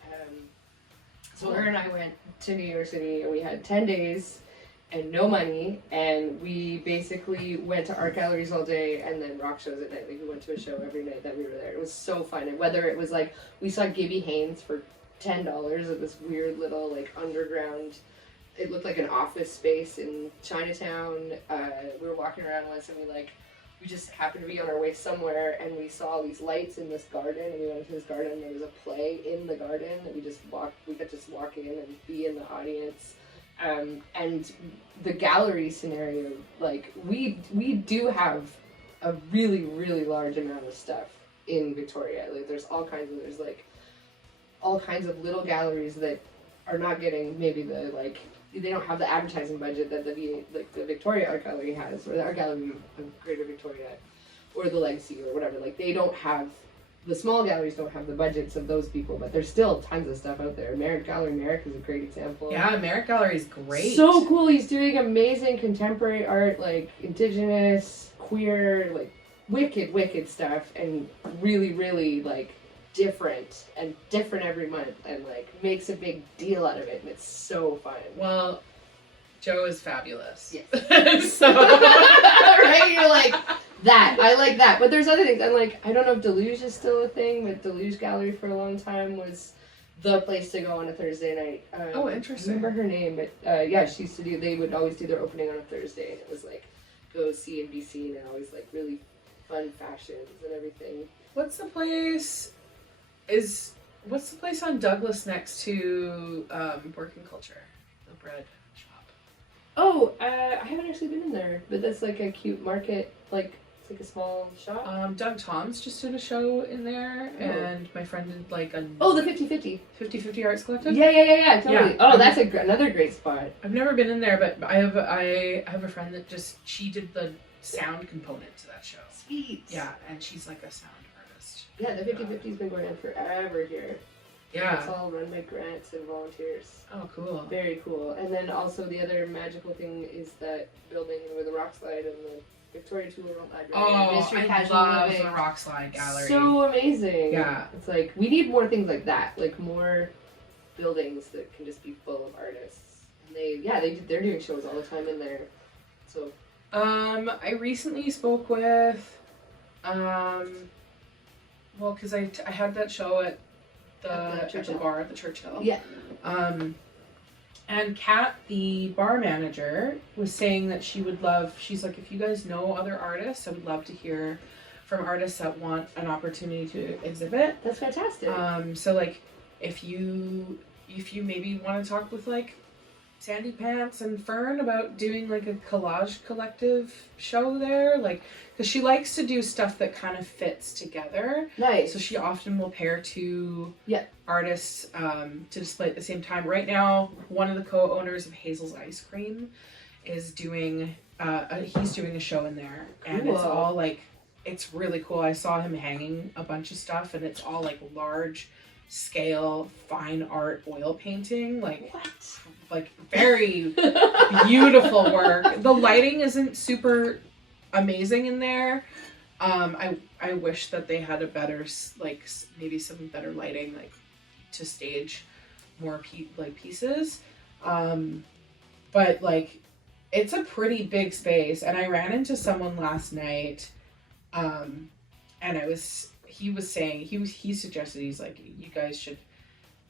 So her and I went to New York City, and we had 10 days and no money, and we basically went to art galleries all day and then rock shows at night. Like, we went to a show every night that we were there. It was so fun. And whether it was like, we saw Gibby Haynes for $10 at this weird little like underground, it looked like an office space in Chinatown. We were walking around once, and we just happened to be on our way somewhere, and we saw these lights in this garden, and we went into this garden, and there was a play in the garden, and we could just walk in and be in the audience. And the gallery scenario, like, we do have a really, really large amount of stuff in Victoria. Like, there's all kinds of little galleries that are not getting maybe they don't have the advertising budget that the Victoria Art Gallery has, or the Art Gallery of Greater Victoria, or the Legacy, or whatever. Like, they don't have, the small galleries don't have the budgets of those people, but there's still tons of stuff out there. Gallery Merrick is a great example. Yeah, Merrick Gallery is great. So cool. He's doing amazing contemporary art, like Indigenous, queer, like wicked stuff, and really, really like different every month, and like makes a big deal out of it, and it's so fun. Well, Joe is fabulous. Yes. So right, you're like that. I like that. But there's other things. I'm like, I don't know if Deluge is still a thing, but Deluge Gallery for a long time was the place to go on a Thursday night. Oh, interesting. I remember her name, but yeah, she used to do. They would always do their opening on a Thursday, and it was like go see and be seen, and always like really fun fashions and everything. What's the place on Douglas next to Working Culture? The bread shop. Oh, I haven't actually been in there, but that's like a cute market, like it's like a small shop. Doug Tom's just did a show in there, and my friend did like a... Oh, the 50/50. 50/50 Arts Collective? Yeah, totally. Yeah. Oh, that's another great spot. I've never been in there, but I have a friend that she did the sound component to that show. Sweet. Yeah, and she's like a sound artist. Yeah, the 50/50's been going on forever here. Yeah. It's all run by grants and volunteers. Oh, cool. Very cool. And then also the other magical thing is that building where the rock slide and the Victoria Tool Library. Oh, I love the rock slide gallery. So amazing. Yeah. It's like, we need more things like that. Like more buildings that can just be full of artists. And they're doing shows all the time in there. So. I recently spoke with, because I had that show at the bar at the Churchill. Yeah. And Kat, the bar manager, was saying that she's like, if you guys know other artists, I would love to hear from artists that want an opportunity to exhibit. That's fantastic. So like, if you maybe want to talk with like Sandy Pants and Fern about doing like a collage collective show there, like, because she likes to do stuff that kind of fits together. Nice. So she often will pair two artists to display at the same time. Right now, one of the co-owners of Hazel's Ice Cream is doing he's doing a show in there, and it's all like, it's really cool. I saw him hanging a bunch of stuff, and it's all like large scale fine art oil painting, like what? Like very beautiful work. The lighting isn't super amazing in there. I wish that they had a better, like maybe some better lighting, like to stage more pieces. But like, it's a pretty big space, and I ran into someone last night, and he was saying, he suggested, he's like, you guys should.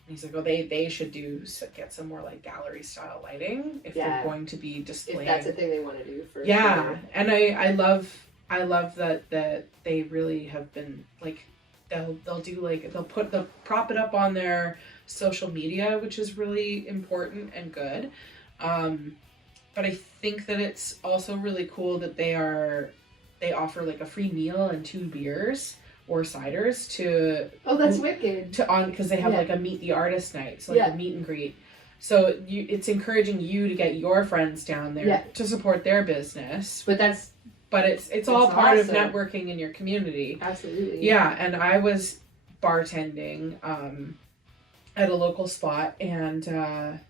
He's like, oh, they should get some more like gallery style lighting if they're going to be displaying. If that's a thing they want to do for sure. Sure. And I love that they really have been like, they'll do like they'll prop it up on their social media, which is really important and good. But I think that it's also really cool that they offer like a free meal and 2 beers or ciders to Oh, that's wicked. to on because they have like a meet the artist night, so like a meet and greet. So it's encouraging you to get your friends down there to support their business. But it's all part of networking in your community. Absolutely. Yeah, and I was bartending at a local spot, and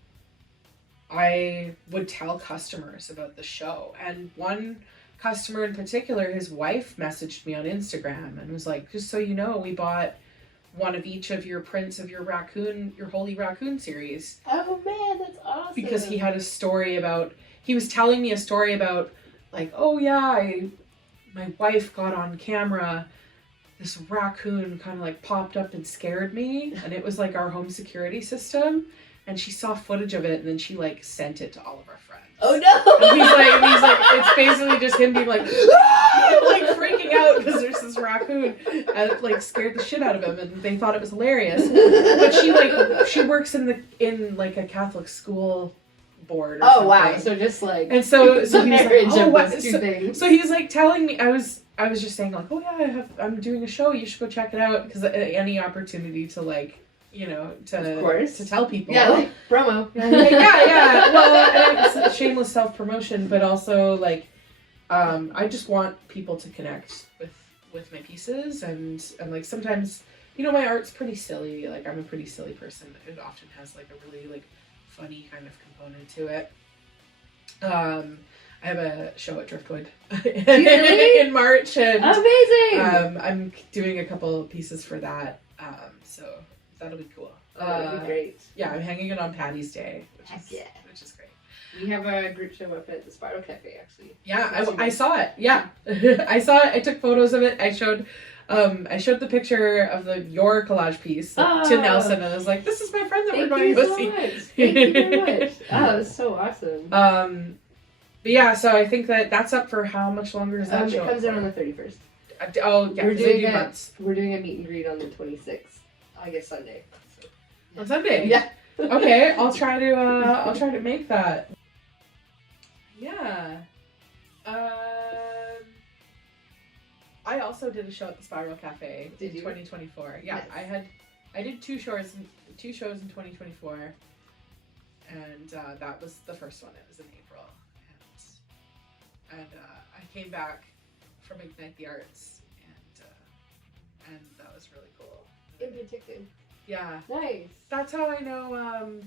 I would tell customers about the show. And one customer in particular, his wife messaged me on Instagram and was like, just so you know, we bought one of each of your prints of your Holy Raccoon series. Oh man, that's awesome. Because he had a story about, he was telling me a story about like, oh yeah, my wife got on camera, this raccoon kind of like popped up and scared me, and it was like our home security system, and she saw footage of it, and then she like sent it to all of our friends. Oh no! And he's like, it's basically just him being like, ah! Like freaking out because there's this raccoon, and it like scared the shit out of him, and they thought it was hilarious. But she works in like a Catholic school board. Or something. Wow! So just like, and so he was like, oh, what? So he was like telling me, I was just saying like, oh yeah, I'm doing a show, you should go check it out, because any opportunity to like, you know, to tell people. Yeah, like promo. yeah. Well, it's a shameless self-promotion, but also like, I just want people to connect with my pieces, and like sometimes, you know, my art's pretty silly. Like I'm a pretty silly person. It often has like a really like funny kind of component to it. I have a show at Driftwood in March, and amazing. I'm doing a couple pieces for that. So that'll be cool. That'll be great. Yeah, I'm hanging it on Patty's Day, which is great. We have a group show up at the Spiral Cafe, actually. Yeah, I saw it. Yeah, I saw it. I took photos of it. I showed the picture of your collage piece to Nelson, and I was like, "This is my friend that we're going to see." Thank you very much. Oh, that's so awesome. But yeah, so I think that's up for how much longer is that show? It comes out on the 31st. Oh, yeah, we're doing a meet and greet on the 26th. I guess Sunday. So. On Sunday? Yeah. Okay, I'll try to make that. Yeah. I also did a show at the Spiral Cafe in 2024. Yeah, yes. I did two shows in 2024, and that was the first one. It was in April, and I came back from Ignite the Arts, and that was really cool. In particular. Yeah. Nice. That's how I know.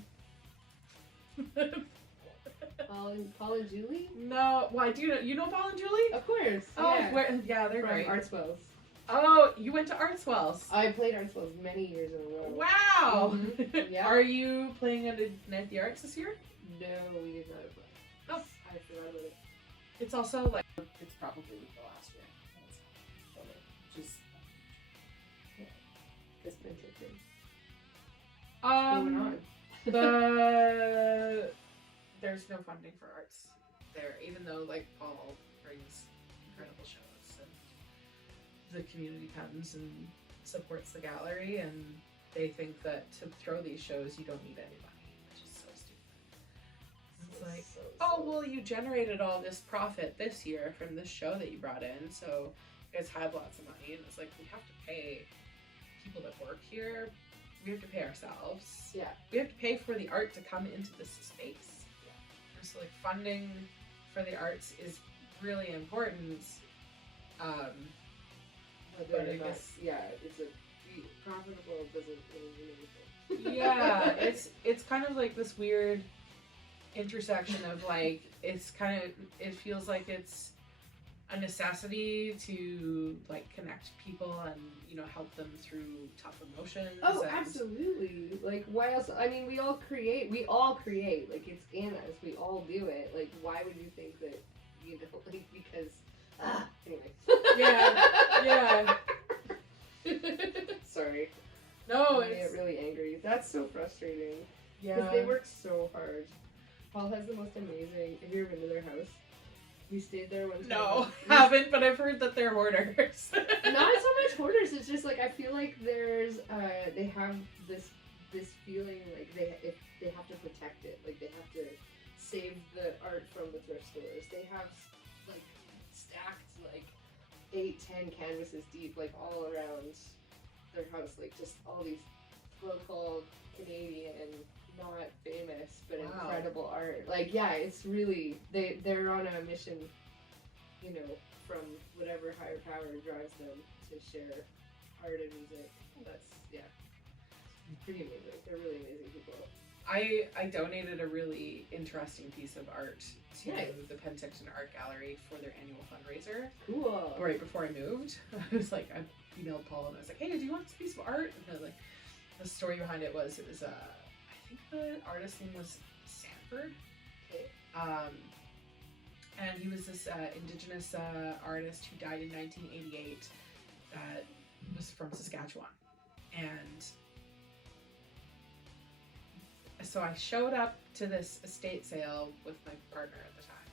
Paul and Julie? No, why do you know Paul and Julie? Of course. Oh, yeah, they're great. From Artswells. Oh, you went to Artswells. I played Artswells many years in a row. Wow. Mm-hmm. Yeah. Are you playing at Ignite the Arts this year? No, we did not play. Oh, I forgot about it. It's also like it's probably the last year. Just this printed thing. There's no funding for arts there, even though like Paul brings incredible shows and the community comes and supports the gallery, and they think that to throw these shows you don't need any money, which is so stupid. It's like, oh well, you generated all this profit this year from this show that you brought in, so you guys have lots of money, and it's like we have to pay people that work here. We have to pay ourselves. Yeah. We have to pay for the art to come into this space. Yeah. So like funding for the arts is really important. But I guess it's a profitable doesn't really mean anything. Yeah, it's kind of like this weird intersection of like it feels like it's a necessity to like connect people and, you know, help them through tough emotions. Oh, absolutely. Like, why else? I mean, we all create. Like, it's in us. We all do it. Like, why would you think that you don't? Like, because anyway. Yeah. Sorry. No, I get really angry. That's so frustrating. Yeah. Because they work so hard. Paul has the most amazing. Have you ever been to their house? We stayed there one time. No, haven't, but I've heard that they're hoarders. Not so much hoarders. It's just like I feel like there's they have this feeling like if they have to protect it, like they have to save the art from the thrift stores. They have like stacked like 8-10 canvases deep, like all around their house, like just all these local Canadian, not famous but incredible art. Like yeah, it's really they're on a mission, you know, from whatever higher power drives them to share art and music. That's pretty amazing. They're really amazing people. I donated a really interesting piece of art to Nice. the Penticton Art Gallery for their annual fundraiser. Cool. Right before I moved, I was like, I emailed Paul and I was like, hey, do you want this piece of art? And like, the story behind it was I think the artist's name was Sanford. Okay. And he was this Indigenous artist who died in 1988 that was from Saskatchewan. And so I showed up to this estate sale with my partner at the time.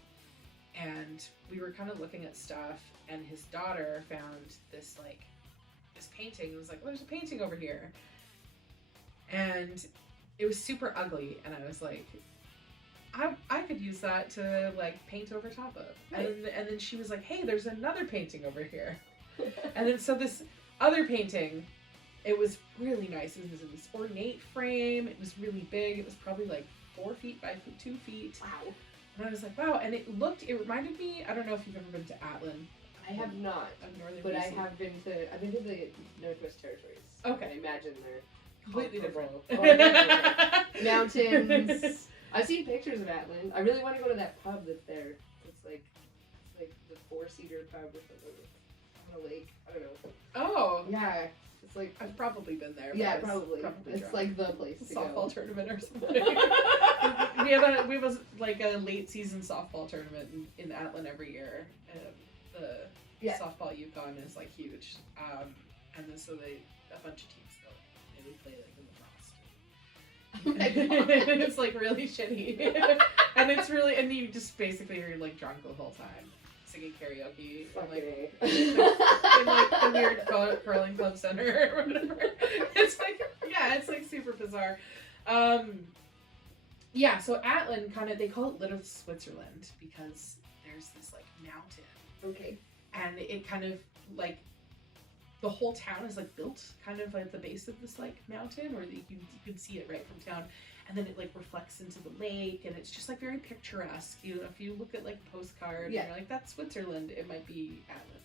And we were kind of looking at stuff, and his daughter found this painting. It was like, oh, there's a painting over here. And it was super ugly, and I was like, I could use that to like paint over top of. Right. And then she was like, hey, there's another painting over here. And then so this other painting, it was really nice. It was in this ornate frame. It was really big. It was probably like 4 feet by 2 feet. Wow. And I was like, wow. And it reminded me, I don't know if you've ever been to Atlin. I have not, Northern but BC. I've been to the Northwest Territories. Okay. I imagine they're Completely different. Mountains. I've seen pictures of Atlin. I really want to go to that pub that's there. It's like the 4-seater pub or something on a lake. I don't know. Oh. Yeah. It's like I've probably been there. yeah, but probably. It's drunk. like the place to Softball go. tournament or something. we was like a late season softball tournament in Atlin every year. The softball Yukon is like huge. And then so a bunch of teams go and we play like in the frost. Oh my God. It's like really shitty. And you just basically are like drunk the whole time. Singing karaoke in like the weird curling club center or whatever. It's like super bizarre. So Atlin they call it Little Switzerland because there's this like mountain. Okay. And it kind of like the whole town is like built kind of at the base of this like mountain, or you can see it right from town, and then it like reflects into the lake, and it's just like very picturesque. You know, if you look at like a postcard, and you're like, that's Switzerland, it might be Atlin.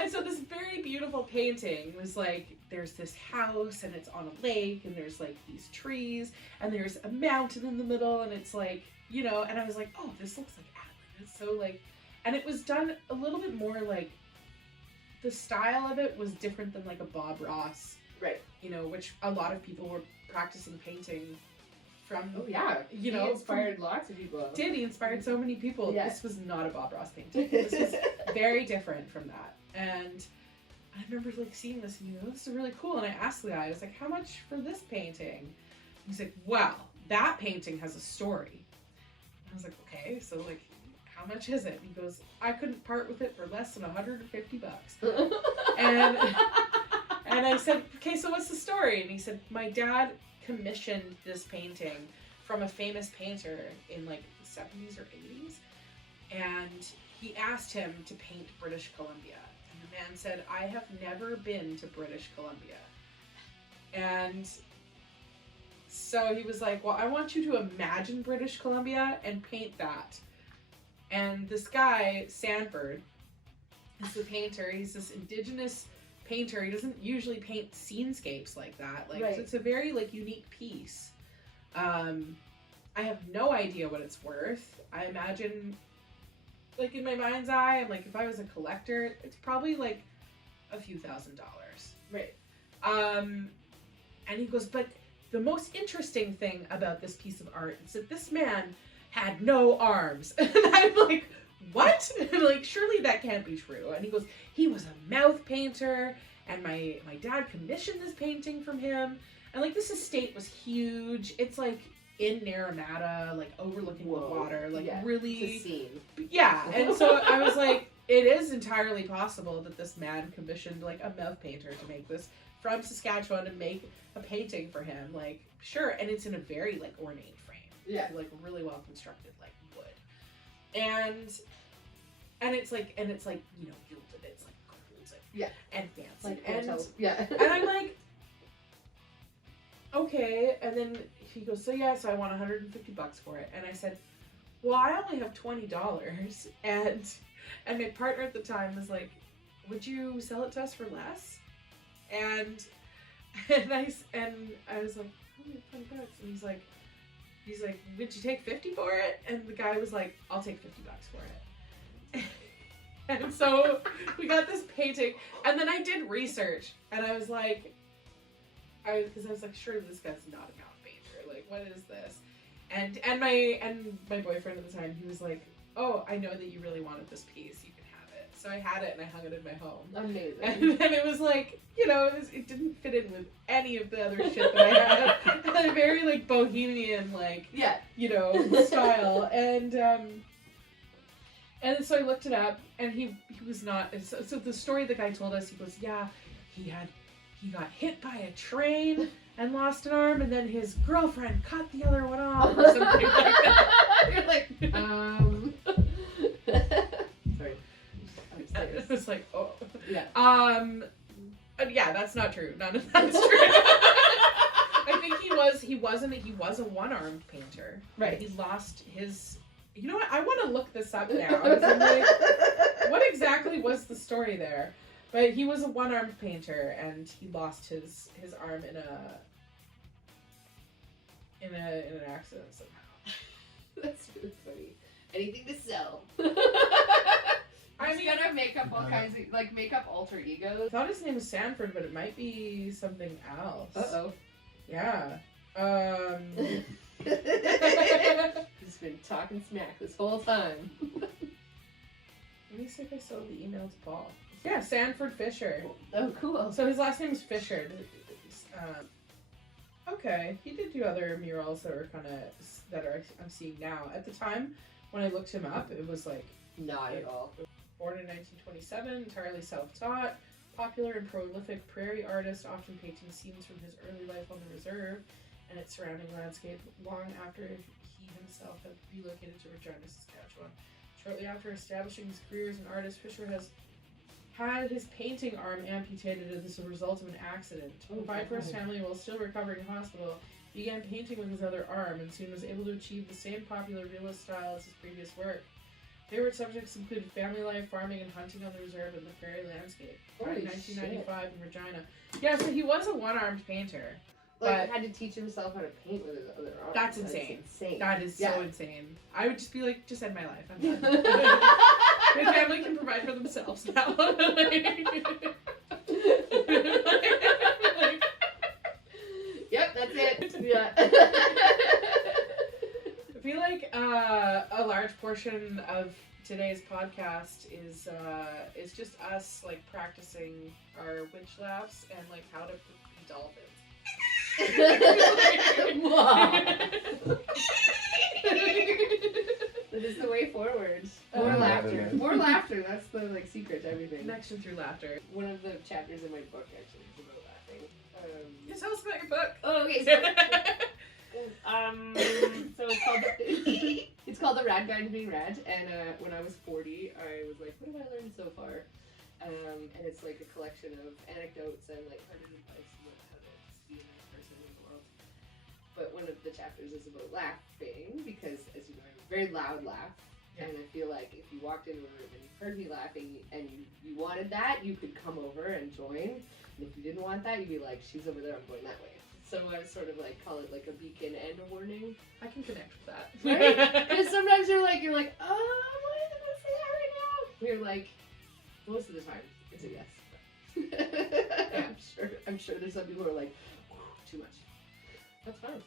And so this very beautiful painting was like, there's this house and it's on a lake, and there's like these trees, and there's a mountain in the middle, and it's like, you know, and I was like, oh, this looks like Atlin. It's so like, and it was done a little bit more like, the style of it was different than like a Bob Ross, right? You know, which a lot of people were practicing painting from. Oh yeah, you he know, inspired lots of people. He inspired so many people. Yeah. This was not a Bob Ross painting. This was very different from that. And I remember like seeing this and this is really cool. And I asked the guy, I was like, how much for this painting? He's like, well, that painting has a story. And I was like, okay, so like, how much is it? And he goes, I couldn't part with it for less than $150. and I said, okay, so what's the story? And he said, my dad commissioned this painting from a famous painter in like the 70s or 80s. And he asked him to paint British Columbia. And the man said, I have never been to British Columbia. And so he was like, well, I want you to imagine British Columbia and paint that. And this guy, Sanford, is the painter. He's this Indigenous painter. He doesn't usually paint scenescapes like that. Like, right. So it's a very like unique piece. I have no idea what it's worth. I imagine, like in my mind's eye, I'm like, if I was a collector, it's probably like a few $1,000s. Right. And he goes, but the most interesting thing about this piece of art is that this man had no arms. And I'm like, what? Like, surely that can't be true. And he goes, he was a mouth painter, and my dad commissioned this painting from him. And like, this estate was huge. It's like, in Naramata, like overlooking the water, like really. It's a scene. Yeah, and so I was like, it is entirely possible that this man commissioned like a mouth painter to make this from Saskatchewan and make a painting for him. Like, sure, and it's in a very like ornate frame. Yeah, like really well constructed, like wood, and it's like gilded. It's like gold, and fancy, like and yeah. and I'm like, okay, and then he goes, so I want $150 for it, and I said, well, I only have $20, and my partner at the time was like, would you sell it to us for less? And I was like, only $20, and he's like, would you take 50 for it? And the guy was like, I'll take $50 for it. And so we got this painting, and then I did research, and I was like, because I was like, sure, this guy's not a mouth painter. Like, what is this? And my boyfriend at the time, he was like, oh, I know that you really wanted this piece. You can have it. So I had it, and I hung it in my home. Amazing. And then it was like, it didn't fit in with any of the other shit that I had. A very like bohemian, like, style. And so I looked it up, and he was not. So the story the guy told us, he goes, he got hit by a train and lost an arm, and then his girlfriend cut the other one off, or something like that. You're like, sorry. It was like, oh, yeah. Yeah, that's not true. None of that's true. I think he was a one-armed painter. Right. He lost his. You know what? I want to look this up now. I'm like, what exactly was the story there? But he was a one-armed painter, and he lost his arm in an accident somehow. That's really funny. Anything to sell. I mean, gonna make up all kinds of make up alter egos. I thought his name was Sanford, but it might be something else. Uh-oh. Yeah. He's been talking smack this whole time. Let me see if I still have the email to Paul. Yeah, Sanford Fisher. Oh, cool. So his last name is Fisher. Okay, he did do other murals that I'm seeing now. At the time when I looked him up, it was like not at all. Born in 1927, entirely self-taught, popular and prolific prairie artist, often painting scenes from his early life on the reserve and its surrounding landscape long after he himself had relocated to Regina, Saskatchewan. Shortly after establishing his career as an artist, Fisher has had his painting arm amputated as a result of an accident. Confined for his family while still recovering in hospital, he began painting with his other arm and soon was able to achieve the same popular realist style as his previous work. Favorite subjects included family life, farming, and hunting on the reserve and the prairie landscape. Born in 1995 in Regina. Yeah, so he was a one-armed painter. Like, had to teach himself how to paint with his other arm. That's insane. That is so insane. I would just be like, just end my life. I'm done. My family can provide for themselves now. Yep, that's it. Yeah. I feel like a large portion of today's podcast is just us like practicing our witch laughs and like how to be dolphins. That is the way forward. More laughter. More laughter. That's the like secret to everything. Connection through laughter. One of the chapters in my book actually is about laughing. Yeah, tell us about your book. Oh, okay. So it's called The Rad Guide to Being Rad, and when I was 40, I was like, what have I learned so far? And it's like a collection of anecdotes and like heard advice about how to just be a nice person in the world. But one of the chapters is about laughing because, as you know, I have a very loud laugh, and I feel like if you walked into a room and you heard me laughing and you wanted that, you could come over and join. And if you didn't want that, you'd be like, she's over there, I'm going that way. So I sort of like call it like a beacon and a warning. I can connect with that. Right? Because sometimes you're like, oh, why am I gonna say that right now? We're like, most of the time, it's a yes. Yeah, I'm sure there's some people who are like, too much. That's fine.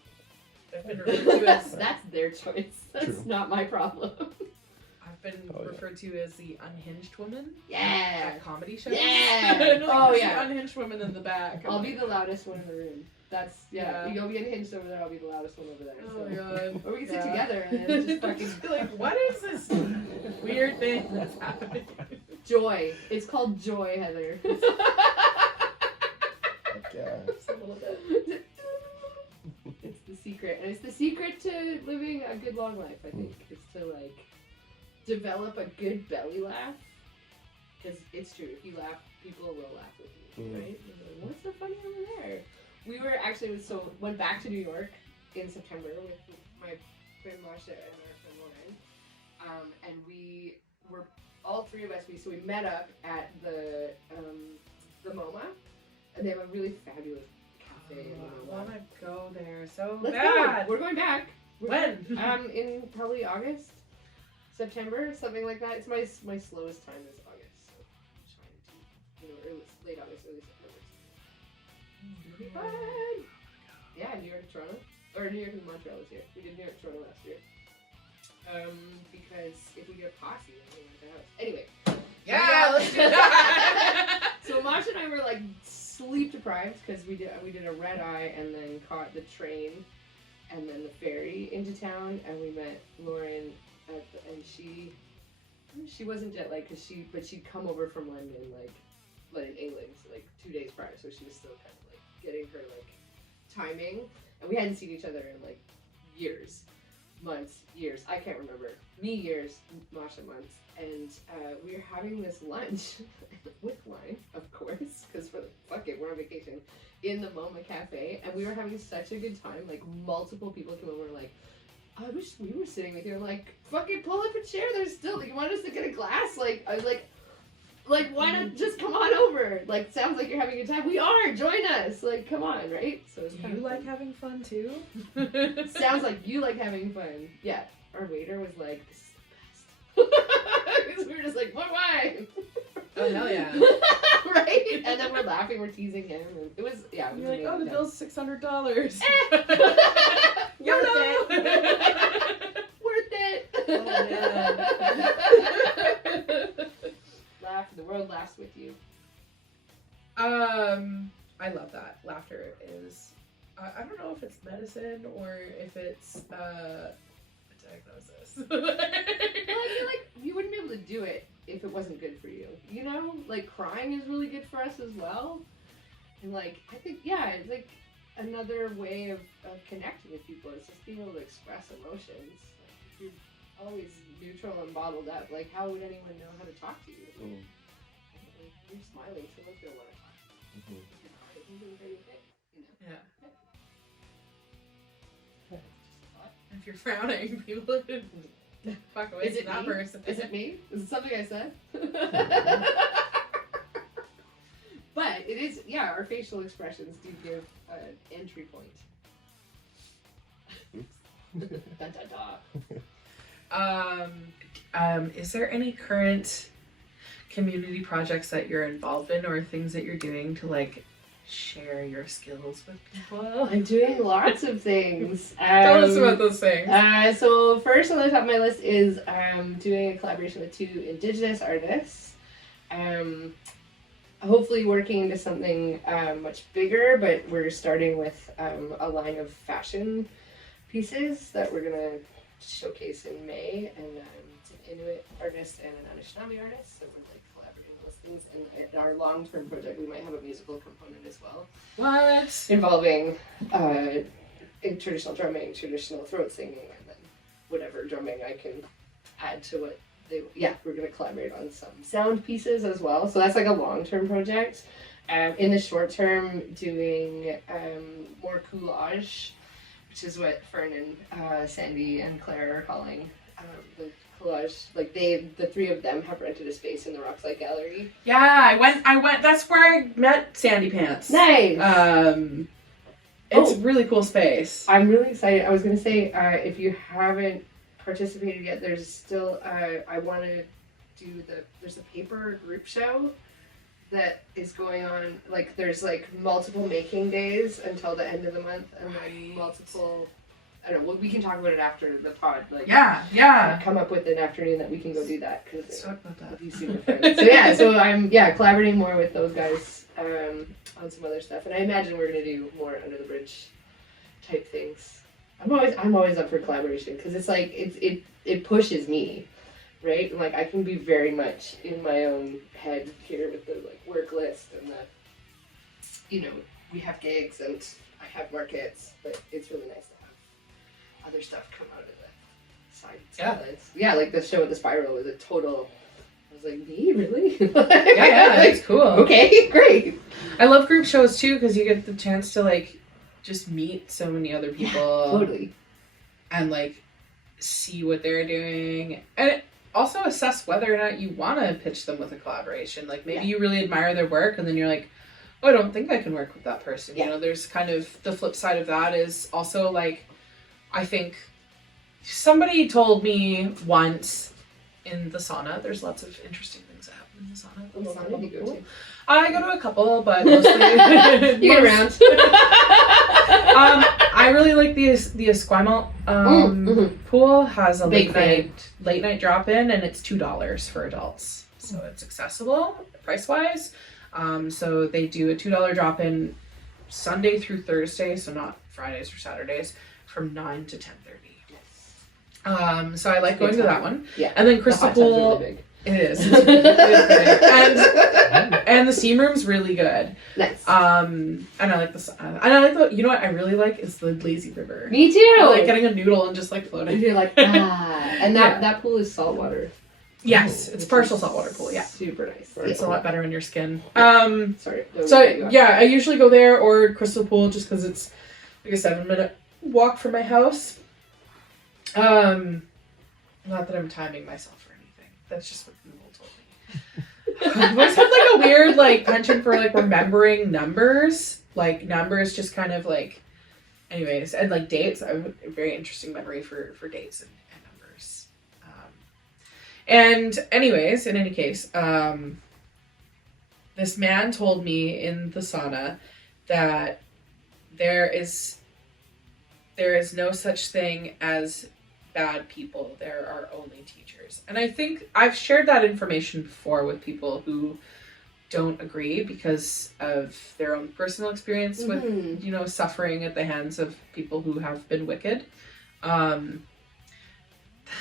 I've been referred to as that's their choice. That's not my problem. I've been referred to as the unhinged woman. Yeah. At comedy shows. Yeah. Like, the unhinged woman in the back. I'll be the loudest one in the room. That's you'll be unhinged over there. I'll be the loudest one over there. Oh my god. Or we can sit together and then just fucking be like, what is this weird thing that's happening? Joy. It's called joy, Heather. Yeah. Just a little bit. It's the secret, and it's the secret to living a good long life. I think is to like develop a good belly laugh, because it's true. If you laugh, people will laugh with you, right? Like, what's so funny over there? We were actually went back to New York in September with my friend Masha and our friend Lauren, and we were all three of us. We met up at the MoMA, and they have a really fabulous cafe. I want to go there so Let's bad. go. We're going back. When? In probably August, September, something like that. It's my slowest time is August, so I'm trying to, late August, early September. Fun. Yeah, New York, Toronto, or New York and Montreal this year. We did New York, Toronto last year. Because if we get a posse, then we rent the house. Anyway. Yeah, let's do that. So Masha and I were like sleep deprived because we did a red eye and then caught the train and then the ferry into town, and we met Lauren and she wasn't jet lagged but she'd come over from London like in England like 2 days prior, so she was still kind of like getting her like timing, and we hadn't seen each other in like years, I can't remember, me years, Masha months, and we were having this lunch with wine, of course, because fuck it, we're on vacation, in the MoMA cafe, and we were having such a good time. Like multiple people came over and were like, I wish we were sitting with you. I'm like, fucking pull up a chair, there's still, you want us to get a glass? Like, I was like, why not just come on over? Like, sounds like you're having a good time. We are, join us. Like, come on, right? So it's Do you like having fun too? Sounds like you like having fun. Yeah. Our waiter was like, this is the best. Because we were just like, more wine. Oh, hell yeah. Right? And then we're laughing, we're teasing him. And it was, yeah. It was You're like, oh, the bill's $600. Worth it. Worth it. Oh, man. Laugh, the world laughs with you. I love that. Laughter is, I don't know if it's medicine or if it's a diagnosis. Well, I feel like you wouldn't be able to do it if it wasn't good for you. You know? Like, crying is really good for us as well. And, like, I think, yeah, it's like another way of connecting with people. It's just being able to express emotions. Like, if you're always neutral and bottled up, like, how would anyone know how to talk to you? Like, you're smiling, someone's going to want to talk to you. If you're crying, you're doing very good, you know? Yeah. If you're frowning, people could fuck away from that person. Is it me? Is it something I said? But it is, yeah, our facial expressions do give an entry point. Dun, dun, dun. Is there any current community projects that you're involved in or things that you're doing to like share your skills with people? I'm doing lots of things. Tell us about those things. So first on the top of my list is doing a collaboration with 2 Indigenous artists. Hopefully working into something much bigger, but we're starting with a line of fashion pieces that we're gonna showcase in May, and it's an Inuit artist and an Anishinaabe artist, so we're like collaborating on those things. And in our long-term project, we might have a musical component as well. What? Involving traditional drumming, traditional throat singing, and then whatever drumming I can add to what they. Yeah, we're gonna collaborate on some sound pieces as well. So that's like a long-term project. In the short term, doing more collage, which is what Fern and Sandy and Claire are calling the collage. Like the 3 of them have rented a space in the Rockslide Gallery. Yeah, I went. That's where I met Sandy Pants. Nice. It's a really cool space. I'm really excited. I was gonna say, if you haven't participated yet, there's still I want to do there's a paper group show that is going on. Like there's like multiple making days until the end of the month, and then multiple I don't know. We can talk about it after the pod. Like, yeah. come up with an afternoon that we can go do that because Let's talk about that. it'll be super fun. So yeah, so I'm collaborating more with those guys on some other stuff, and I imagine we're gonna do more under the bridge type things. I'm always up for collaboration because it's like it pushes me, right? And like I can be very much in my own head here with the like work list and the, we have gigs and I have markets, but it's really nice to have other stuff come out of the side. Yeah, like the show at the Spiral was a total. I was like, me really? yeah, it's cool. Okay, great. I love group shows too because you get the chance to like just meet so many other people. Yeah, totally. And like see what they're doing and also assess whether or not you want to pitch them with a collaboration. Like maybe you really admire their work and then you're like, oh, I don't think I can work with that person. You know, there's kind of the flip side of that is also like, I think somebody told me once in the sauna, there's lots of interesting things that happen in the sauna. What sauna do you go to? I go to a couple, but mostly you get around. I really like the Esquimalt pool. Has a late night drop in, and it's $2 for adults, so it's accessible price wise. So they do a $2 drop in Sunday through Thursday, so not Fridays or Saturdays, from 9 to 10:30. So I like going to that one. Yeah, and then Crystal Pool. Really big. It is. It's really big. And the steam room's really good. Nice. And I like the and I like the, you know what I really like is the lazy river. Me too. I like getting a noodle and just like floating. And you're like, and that pool is saltwater. Yes, it's partial saltwater pool. Yeah, super nice. It's a lot better on your skin. Sorry. So I usually go there or Crystal Pool just because it's like a 7-minute walk from my house. Not that I'm timing myself or anything. That's just what Google told me. I've always had like a weird like penchant for like remembering numbers. Like numbers just kind of like, anyways, and like dates. I have a very interesting memory for dates and numbers. And anyways, in any case, this man told me in the sauna that there is no such thing as bad people. There are only teachers. And I think I've shared that information before with people who don't agree because of their own personal experience with, suffering at the hands of people who have been wicked.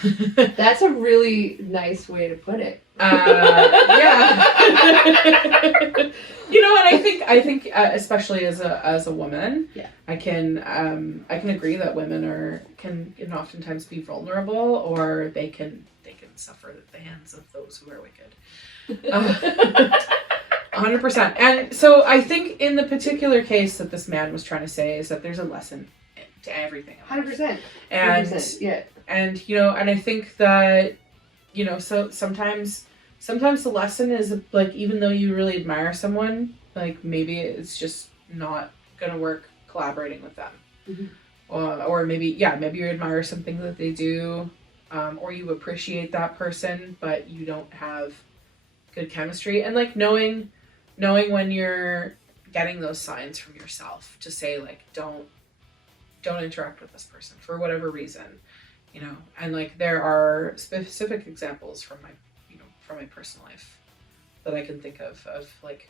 That's a really nice way to put it. Yeah. And I think especially as a woman, I can agree that women can oftentimes be vulnerable, or they can suffer at the hands of those who are wicked. 100%. And so I think in the particular case that this man was trying to say is that there's a lesson to everything. 100%. And 100%, yeah. And and I think that so sometimes the lesson is like, even though you really admire someone, like maybe it's just not gonna work collaborating with them. Or maybe you admire something that they do, or you appreciate that person but you don't have good chemistry, and like knowing when you're getting those signs from yourself to say like don't interact with this person for whatever reason. And like there are specific examples from my personal life that I can think of like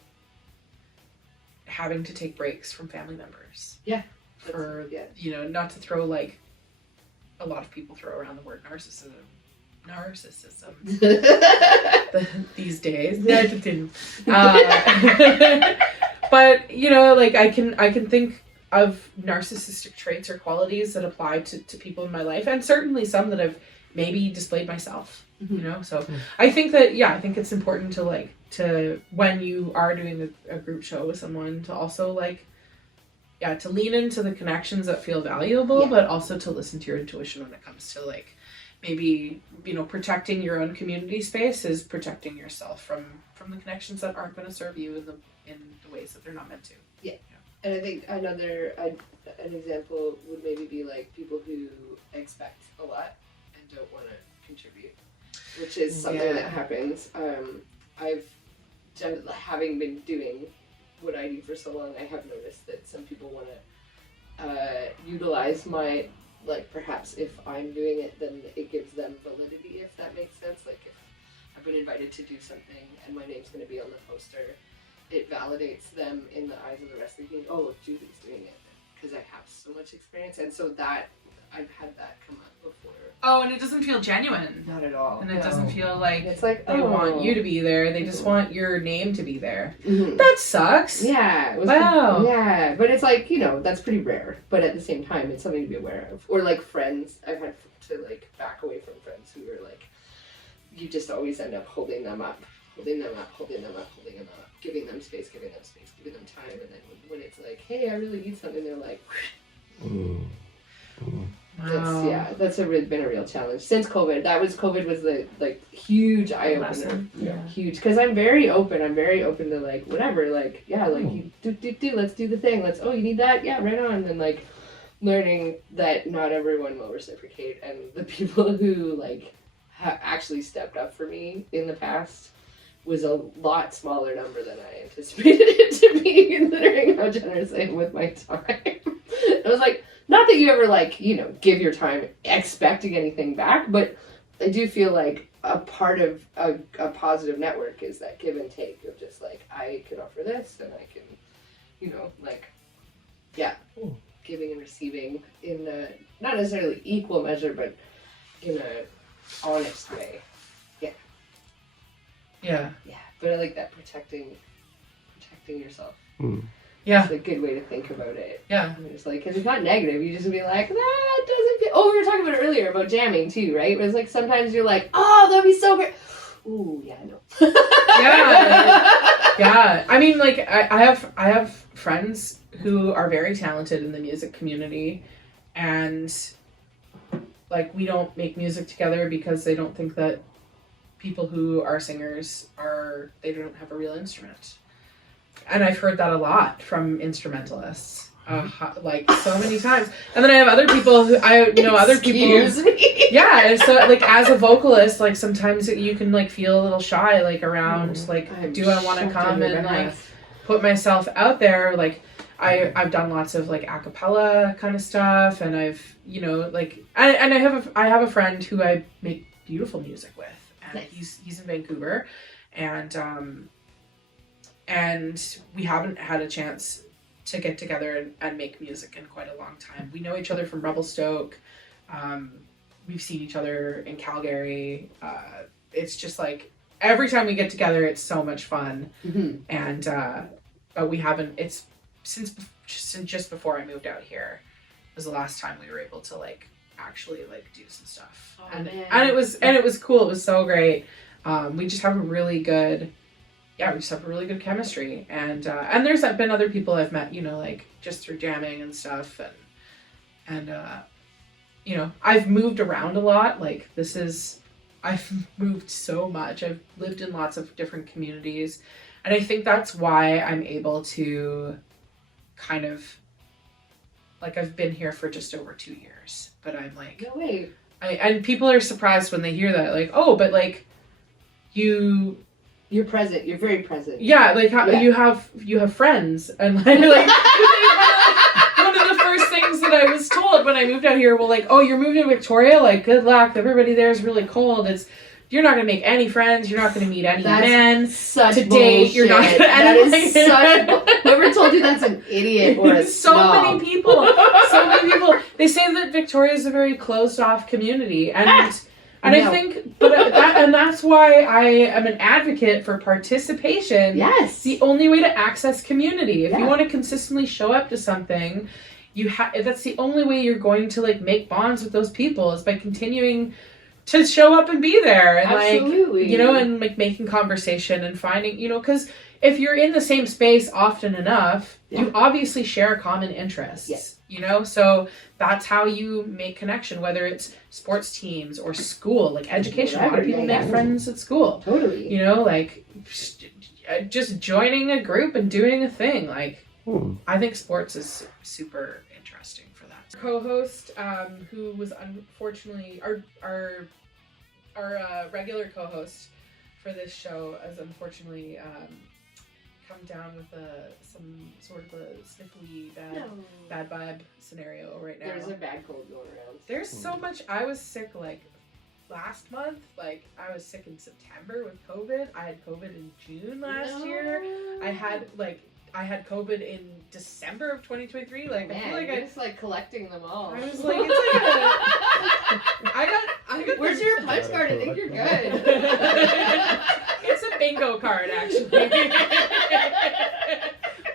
having to take breaks from family members. Yeah. For not to throw like a lot of people throw around the word narcissism these days. But like I can think of narcissistic traits or qualities that apply to people in my life, and certainly some that I've maybe displayed myself. So I think that I think it's important to when you are doing a group show with someone to also to lean into the connections that feel valuable, but also to listen to your intuition when it comes to like maybe protecting your own community space is protecting yourself from the connections that aren't going to serve you in the ways that they're not meant to. And I think an example would maybe be like people who expect a lot and don't want to contribute, which is something that happens. Having been doing what I do for so long, I have noticed that some people want to utilize my like perhaps if I'm doing it, then it gives them validity, if that makes sense. Like if I've been invited to do something and my name's going to be on the poster, it validates them in the eyes of the rest of the team. Oh, Julie's doing it because I have so much experience, and so that I've had that come up before. Oh, and it doesn't feel genuine. Not at all. And it doesn't feel like it's like they want you to be there. They just want your name to be there. Mm-hmm. That sucks. Yeah. Wow. Yeah, but it's like, you know, that's pretty rare. But at the same time, it's something to be aware of. Or like friends. I've had to like back away from friends who are like, you just always end up holding them up, giving them space, giving them time. And then when it's like, hey, I really need something, they're like, Wow. That's been a real challenge since COVID. COVID was the like huge eye opener. Yeah. Huge, because I'm very open to like whatever, like you do let's do the thing. You need that, yeah, right on. And like learning that not everyone will reciprocate, and the people who like actually stepped up for me in the past was a lot smaller number than I anticipated it to be, considering how generous I am with my time. I was like, not that you ever like, you know, give your time expecting anything back, but I do feel like a part of a positive network is that give and take of just like, I can offer this and I can, you know, like, yeah, giving and receiving in a, not necessarily equal measure, but in a honest way. Yeah. Yeah. Yeah. But I like that protecting yourself. Yeah. It's a good way to think about it. Yeah. And it's like, because it's not negative. You just be like, that doesn't feel... Oh, we were talking about it earlier about jamming too, right? It was like sometimes you're like, oh, that'd be so great. Ooh, yeah, I know. Yeah. Yeah. I mean, like, I have friends who are very talented in the music community, and like we don't make music together because they don't think that people who are singers they don't have a real instrument. And I've heard that a lot from instrumentalists, like so many times. And then I have other people who Excuse me? Yeah, and so like as a vocalist, like sometimes you can like feel a little shy, like around, like do I want to come and like put myself out there? Like I've done lots of like a cappella kind of stuff, and I've, you know, like and I have a friend who I make beautiful music with, and nice. he's in Vancouver, and we haven't had a chance to get together and make music in quite a long time. We know each other from Revelstoke. We've seen each other in Calgary. It's just like every time we get together, it's so much fun. Mm-hmm. And but we haven't. It's since just before I moved out here was the last time we were able to like actually like do some stuff. Oh, and man. it was cool. It was so great. We just have a really good. Yeah, we just have a really good chemistry, and there's been other people I've met, you know, like just through jamming and stuff, and you know, I've moved around a lot. Like I've moved so much. I've lived in lots of different communities, and I think that's why I'm able to kind of like I've been here for just over 2 years, but I'm like, no way. And people are surprised when they hear that, like, oh, but like You're present. You're very present. Yeah, like how you have friends, and like one of the first things that I was told when I moved out here, well, like, oh, you're moving to Victoria, like, good luck. Everybody there is really cold. You're not gonna make any friends. You're not gonna meet any men to date. You're not gonna. That is such. Whoever told you that's an idiot or a so snob. many people. They say that Victoria is a very closed off community, and. And no. I think, that's why I am an advocate for participation. Yes. It's the only way to access community. If you want to consistently show up to something, that's the only way you're going to like make bonds with those people is by continuing to show up and be there. And absolutely. Like, you know, and like making conversation and finding, you know, because if you're in the same space often enough, you obviously share common interests. Yes. You know, so that's how you make connection, whether it's sports teams or school, like education. A lot of people make friends at school. Totally. You know, like just joining a group and doing a thing. Like, I think sports is super interesting for that. Co-host, who was unfortunately our regular co-host for this show, is unfortunately come down with some sort of a sniffly No. bad vibe scenario right now. There's a bad cold going around. There's so much. I was sick like last month. Like I was sick in September with COVID. I had COVID in June last year. I had COVID in December of 2023. Like Man, I feel like you're just like collecting them all. I was like, it's like I got. Where's the- your punch card? I think you're good. It's a bingo card, actually.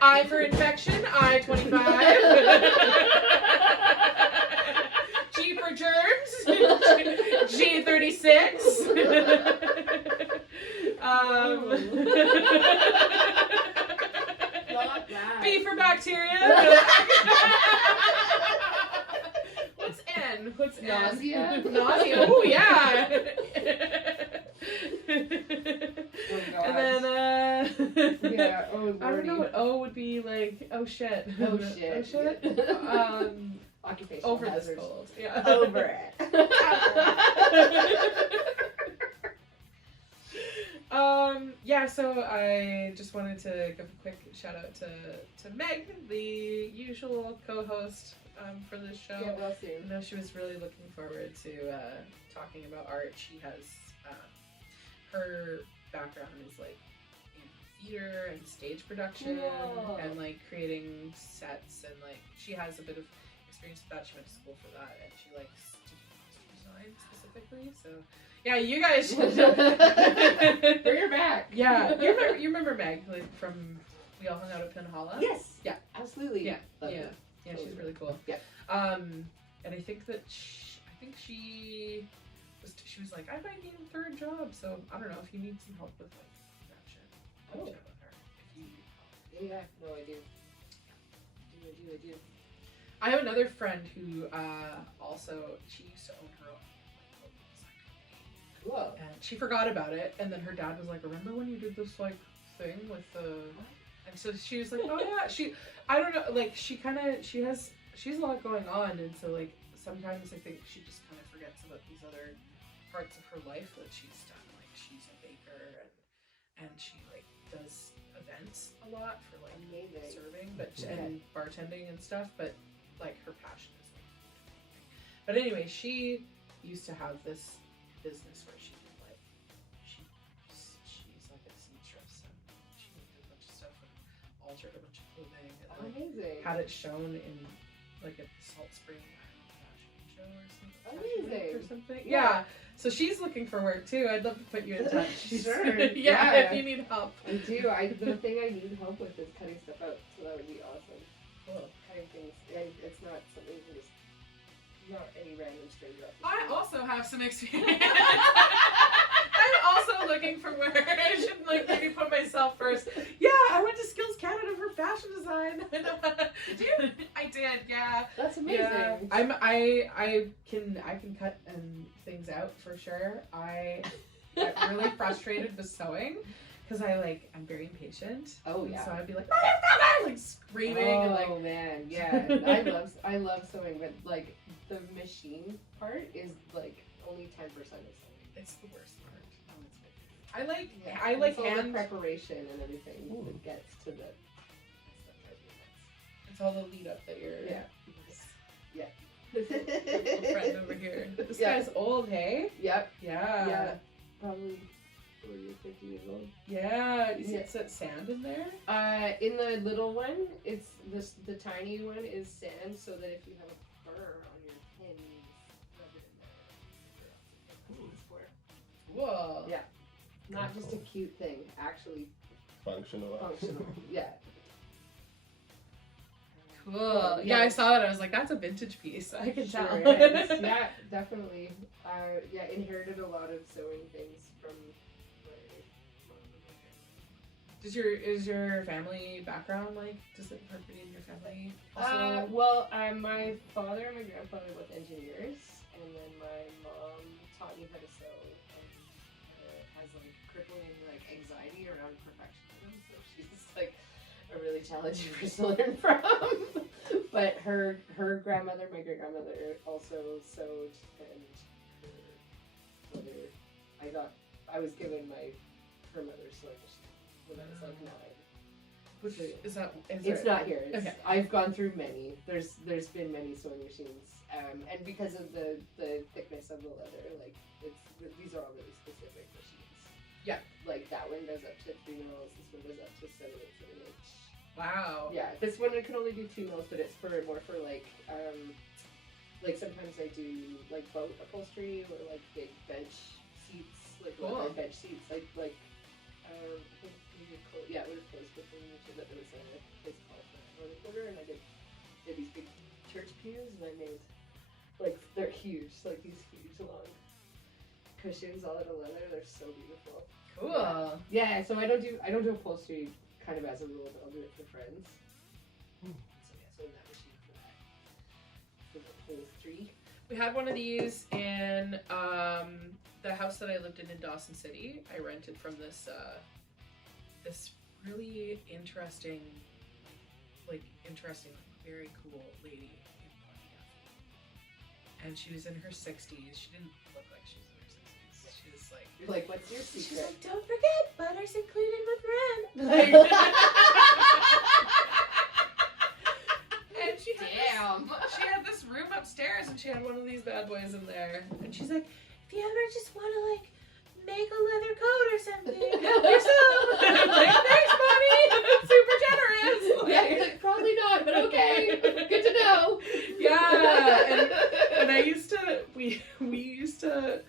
I for infection, I 25. G for germs, G 36. Not bad. B for bacteria. What's N? What's N? Nausea? Nausea. Oh yeah. Oh god. And then Yeah, oh I don't know lordy. what O would be like. Oh shit. Oh shit. Oh shit. Occupational Over this hazards. cold. Yeah. Over it. Yeah, so I just wanted to give a quick shout out to Meg, the usual co-host for this show. Get well I soon. know she was really looking forward to talking about art. She has her background is like in theater and stage production Cool. and like creating sets, and like she has a bit of experience with that. She went to school for that, and she likes to do costume design specifically. So yeah, you guys should Bring her back. Yeah, you remember Meg, like from we all hung out at Pinhalla? Yes. Yeah. Absolutely. Yeah. Love Yeah. her. Yeah, she's really cool. Yeah. And I think that she was like, I might need a third job, so I don't know if you need some help with like production. I'll chat with her if you need help. Yeah, no, I do. I do. I have another friend who also she used to own her own clothing design company. Whoa. And she forgot about it, and then her dad was like, remember when you did this like thing with the, and so she was like, oh yeah, I don't know, like she has a lot going on, and so like sometimes I think she just kind of forgets about these other parts of her life that she's done. Like she's a baker, and she like does events a lot for like Amazing. serving, but and bartending and stuff, but like her passion is like food. But anyway, she used to have this business where she did like she's like a seamstress, and she did a bunch of stuff and altered a bunch of clothing and like, Amazing. had it shown in like a Salt Spring fashion show or something. Amazing. Or something. Yeah. Yeah. So she's looking for work too. I'd love to put you in touch. Sure. Yeah, if you need help. I do. The thing I need help with is cutting stuff out, so that would be awesome. Cool. Cutting things. It's not something you can just. Not any random stranger. I also have some experience. I'm also looking for work. I should like maybe put myself first. Yeah, I went to Skills Canada for fashion design. Did you? I did. Yeah. That's amazing. Yeah. I can cut things out for sure. I get really frustrated with sewing because I'm very impatient. Oh yeah. So I'd be like like screaming Oh and like man, yeah. I love sewing, but like the machine part is like only 10% of sewing. it's the worst part. I like Yeah. I like It's all the hand. preparation and everything that gets to the. It's all the lead up that you're. Yeah. Little friend over here. This Yeah. guy's old, hey? Yep. Yeah. Yeah. Probably 40 or 50 years old. Yeah. You see Yeah. it's that sand in there? In the little one, it's the tiny one is sand, so that if you have a burr on your pin, you just rub it in there. It's for. Whoa. Yeah. Not just a cute thing, actually Functional. functional. Yeah. Cool. Yeah, I saw that. I was like, that's a vintage piece. I can Sure tell. is. Yeah, definitely. Yeah, inherited a lot of sewing things from my mom. Is your family background does it incorporate in your family also? Well, my father and my grandfather were both engineers, and then my mom taught me how to sew, and has crippling anxiety around perfectionism, so she's a really challenging person to learn from. But her grandmother, my great grandmother, also sewed, and her mother, I was given her mother's sewing machine when I was 9. Which is that? It's not here. It's, okay. I've gone through many. There's been many sewing machines, and because of the thickness of the leather, like these are all really specific machines. Yeah. Like that one goes up to 3 mils. This one goes up to 7/8 of an inch. Wow. Yeah. This one I can only do 2 mils, but it's more for like sometimes I do like boat upholstery or like big bench seats, like leather bench seats, like I think it would have closed before we mentioned that there was a place called Northern Quarter, and I did these big church pews, and I made like they're huge, like these huge long cushions all out of leather. They're so beautiful. Cool. Yeah. So I don't do upholstery kind of as a rule, but I'll do it for friends. So yeah, so that machine for that. For those 3. We had one of these in the house that I lived in Dawson City. I rented from this this really interesting, very cool lady in Pontiac. And she was in her 60s. She didn't look like she was in her 60s. She was like, You're like, what's your secret? she's like, don't forget, butters included with rent. And she had this room upstairs, and she had one of these bad boys in there. And she's like, if you ever just want to like make a leather coat or something, help yourself. And I'm like, thanks, buddy. Super generous. Like, Yeah, probably not, but okay. Good to know. Yeah, and I used to, we used to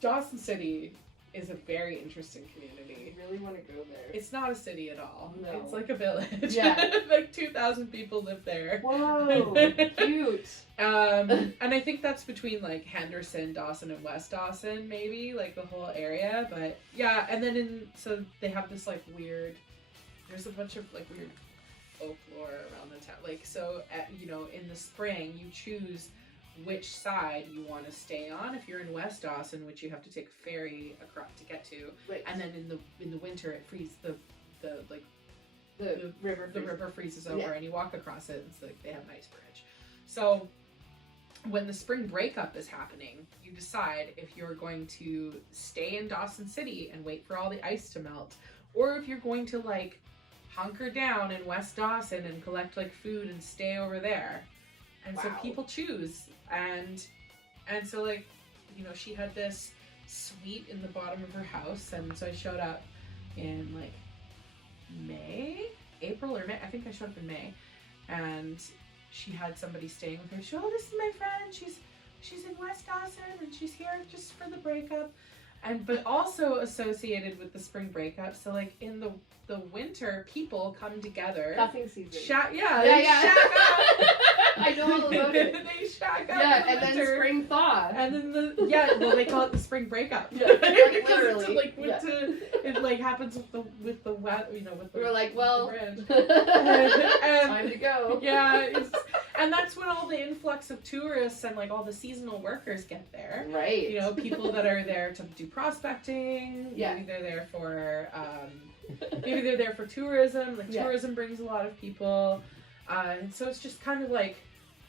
Dawson City is a very interesting community. I really want to go there. It's not a city at all. No. It's like a village. Yeah. Like 2,000 people live there. Whoa, cute. And I think that's between like Henderson, Dawson, and West Dawson, maybe, like the whole area. But yeah, and then so they have this like weird, there's a bunch of like weird folklore around the town. Like, so in the spring you choose which side you want to stay on. If you're in West Dawson, which you have to take a ferry across to get to, Right. and then in the winter it freezes the river freezes over, Yeah. and you walk across it. It's like they have an ice bridge. So when the spring breakup is happening, you decide if you're going to stay in Dawson City and wait for all the ice to melt, or if you're going to like hunker down in West Dawson and collect like food and stay over there. And so Wow. people choose, and so like, she had this suite in the bottom of her house, and so I showed up in like April or May. I think I showed up in May, and she had somebody staying with her. She, oh, this is my friend. She's in West Dawson, and she's here just for the breakup, but also associated with the spring breakup. So like in the winter, people come together. Cuffing season. They Yeah. shack up. I know all about it. They shack up. Yeah, in the and winter. then spring thaw. And then they call it the spring breakup. Yeah, Because literally. it like happens with the wet, with the. We were like, well, the time to go. Yeah, and that's when all the influx of tourists and like all the seasonal workers get there. Right. People that are there to do prospecting. Yeah. Maybe they're there for tourism. Like tourism brings a lot of people. And so it's just kind of like,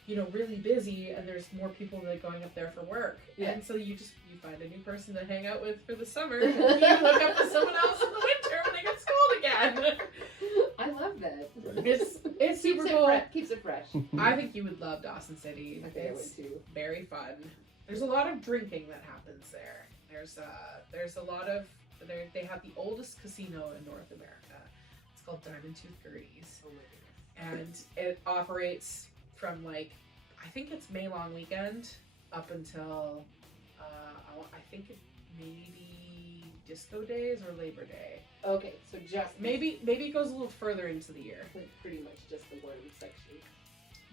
really busy, and there's more people like going up there for work. Yeah. And so you find a new person to hang out with for the summer, and you hook up with someone else in the winter when they get schooled again. I love that. It's super cool. Keeps it fresh. I think you would love Dawson City. I think I would It's too. very fun. There's a lot of drinking that happens there. There's a lot of they have the oldest casino in North America. It's called Diamond Tooth Gertie's. Oh my goodness. And it operates from like, I think it's May long weekend up until I think it maybe disco days or Labor Day. Okay, so just Maybe it goes a little further into the year. like pretty much just the one section.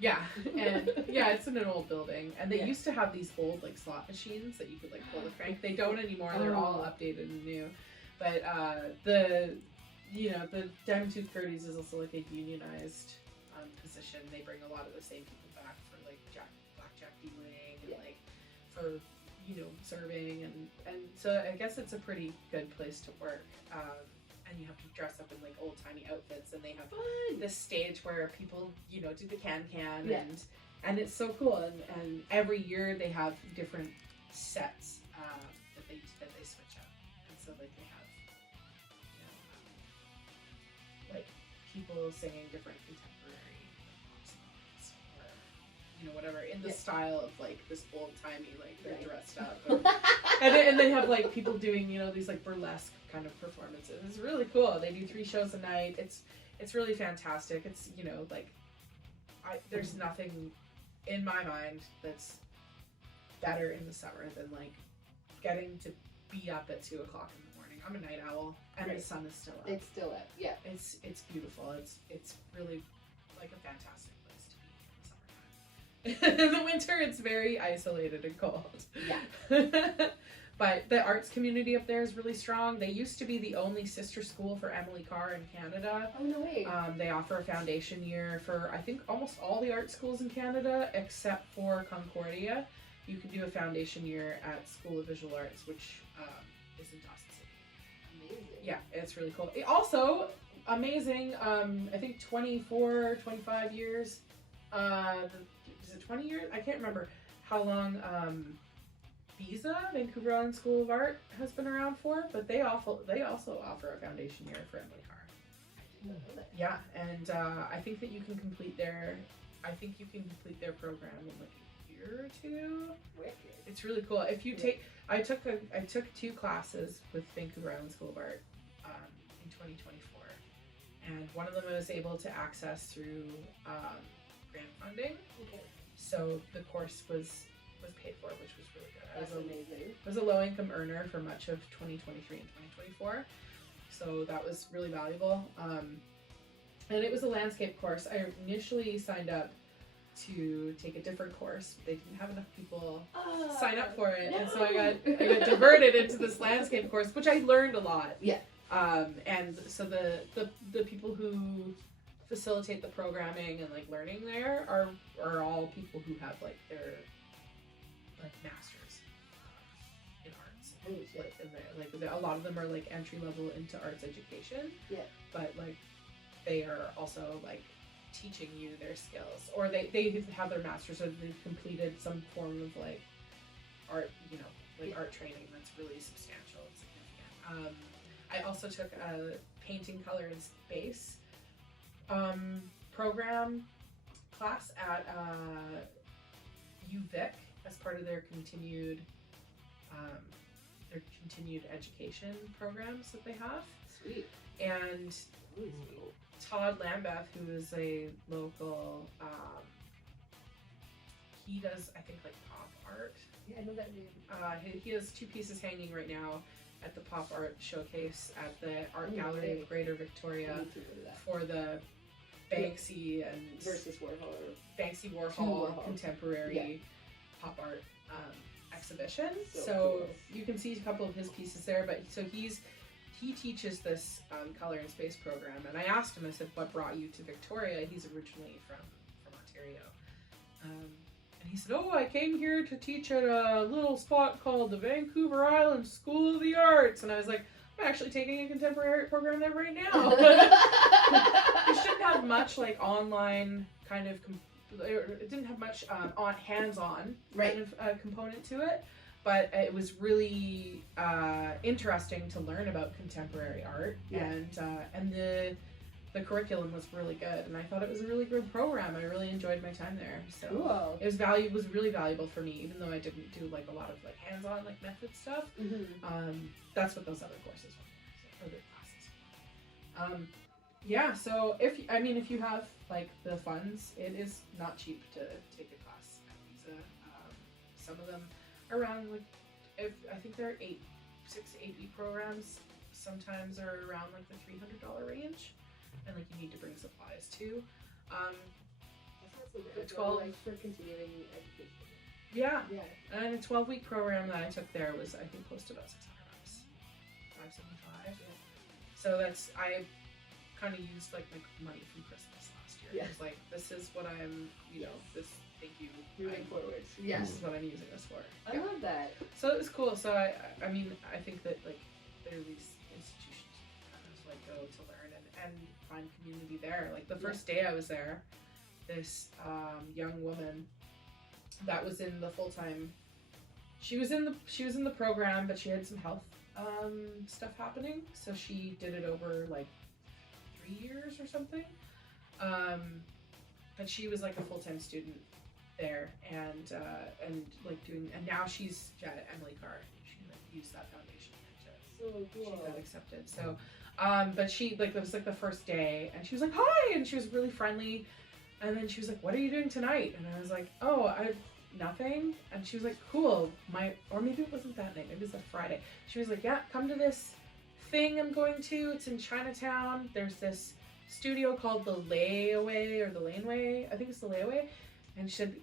Yeah, and it's in an old building, and they Yeah. used to have these old like slot machines that you could like pull the crank. They don't anymore. They're all updated and new. But the Diamond Tooth Gertie's is also like a unionized position. They bring a lot of the same people back for like blackjack dealing and like for serving, and so I guess it's a pretty good place to work. And you have to dress up in like old timey outfits, and they have this stage where people do the can Yeah. and it's so cool, and every year they have different sets that they switch up, and so like they have people singing different contemporary pop songs or, you know, whatever, in the Yeah. style of like this old-timey, like they're Right. dressed up. And they have like people doing, you know, these like burlesque kind of performances. It's really cool. They do 3 shows a night. It's really fantastic. It's, you know, like there's nothing in my mind that's better in the summer than like getting to be up at 2 o'clock in the morning. I'm a night owl, and Right. the sun is still up. It's still up. Yeah. It's beautiful. It's really like a fantastic place to be in the summertime. In the winter, it's very isolated and cold. Yeah. But the arts community up there is really strong. They used to be the only sister school for Emily Carr in Canada. Oh, no way. They offer a foundation year for, I think, almost all the art schools in Canada, except for Concordia. You can do a foundation year at School of Visual Arts, which is in Dawson City. Amazing. Yeah, it's really cool. Also, amazing, I think 24, 25 years. Is it 20 years? I can't remember how long VISA, Vancouver Island School of Art, has been around for, but they also offer a foundation year for Emily Carr. I didn't know that. Yeah, and I think that you can complete their program in like a year or 2. Wicked. It's really cool. If you take, I took 2 classes with Vancouver Island School of Art in 2024, and one of them I was able to access through grant funding. Okay. So the course was paid for, which was really good. That's amazing. I was a low income earner for much of 2023 and 2024, so that was really valuable. And it was a landscape course. I initially signed up to take a different course, but they didn't have enough people sign up for it, and so I got diverted into this landscape course, which I learned a lot. Yeah. And so the people who facilitate the programming and like learning there are all people who have like their like masters in arts. Holy shit. A lot of them are like entry level into arts education. Yeah. But like they are also like teaching you their skills, or they have their masters, or they've completed some form of like art, you know, like art training that's really substantial and significant. I also took a painting, color, and space program class at UVic as part of their continued education programs that they have. Sweet. And Todd Lambeth, who is a local, he does, I think, like pop art. Yeah, I know that name. He has 2 pieces hanging right now at the Pop Art Showcase at the Art Gallery okay. of Greater Victoria I need to go to that. for the Banksy and Versus Warhol. Banksy Warhol, Warhol. Contemporary Pop Art exhibition. So So cool. you can see a couple of his pieces there, but so he teaches this color and space program, and I asked him, I said, what brought you to Victoria? He's originally from Ontario. And he said, oh, I came here to teach at a little spot called the Vancouver Island School of the Arts. And I was like, I'm actually taking a contemporary art program there right now. It shouldn't have much like online kind of, it didn't have much on hands-on Right. kind of component to it. But it was really interesting to learn about contemporary art, Yeah. and the curriculum was really good, and I thought it was a really good program. I really enjoyed my time there. So Cool. it was really valuable for me, even though I didn't do like a lot of like hands-on like method stuff. Mm-hmm. That's what those other courses were, or the classes. Yeah. So if you have like the funds, it is not cheap to take a class at Visa. Some of them around like I think there are 6 to 8 week programs. Sometimes are around like the $300 range, and like you need to bring supplies too. That's 12 like for continuing education. Yeah, Yeah. and a 12-week program that I took there was I think close to about $600, $575. So I kind of used like my money from Christmas last year. Yeah. It was like, this is what I'm, this. Thank you. Moving forward. This is what I'm using this for. I love that. So it was cool. So I think that like there are these institutions you can kind of like go to learn and find community there. Like the first day I was there, this young woman that was in the full-time, she was in the program, but she had some health stuff happening, so she did it over like 3 years or something. But she was like a full-time student there, and like doing, and now she's at Emily Carr. She like used that foundation to she got accepted. So, but she like, it was like the first day, and she was like, hi, and she was really friendly, and then she was like, what are you doing tonight? And I was like, oh, nothing. And she was like, cool, or maybe it wasn't that night, maybe it was a Friday. She was like, yeah, come to this thing I'm going to, it's in Chinatown, there's this studio called the Layaway or the Laneway, I think it's the Layaway, and she said,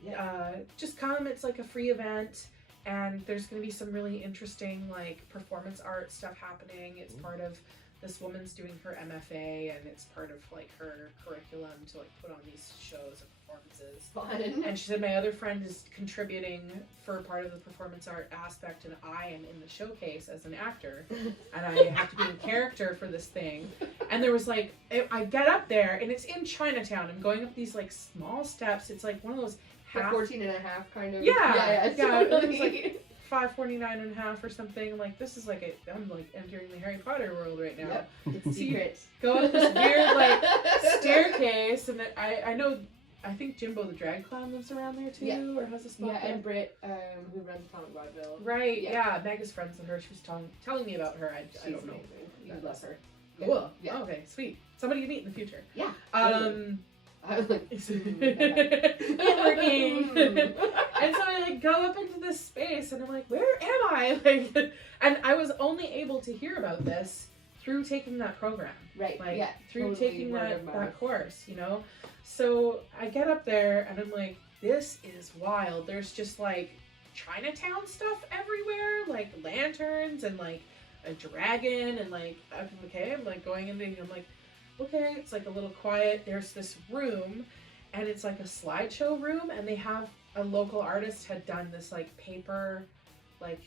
just come, it's like a free event, and there's gonna be some really interesting like performance art stuff happening. It's part of this woman's doing her MFA, and it's part of like her curriculum to like put on these shows and performances. Fun. And she said my other friend is contributing for part of the performance art aspect, and I am in the showcase as an actor, and I have to be in character for this thing. And there was like, I get up there, and it's in Chinatown. I'm going up these like small steps. It's like one of those half 14 and a half kind of. Yeah. It Totally. was like 549 and a half or something. I'm like, this is like I'm like entering the Harry Potter world right now. Yep. It's secret. Go up this weird like staircase, and I know, I think Jimbo the drag clown lives around there too, or has a spot there. And Britt, who runs Talent Vaudeville. Right, yeah. Meg is friends with her. She was telling me about her. I don't know. You love her. Cool. Yeah. Oh, okay, sweet. Somebody you meet in the future. Yeah. I was like, and so I like go up into this space, and I'm like, where am I? Like, and I was only able to hear about this through taking that program. Right. Like, yeah. through Totally taking word that of mouth. course, you know? So I get up there, and I'm like, this is wild. There's just like Chinatown stuff everywhere, like lanterns and like a dragon, and like, okay, I'm like going into, I'm like, okay, it's like a little quiet. There's this room, and it's like a slideshow room, and they have a local artist had done this like paper like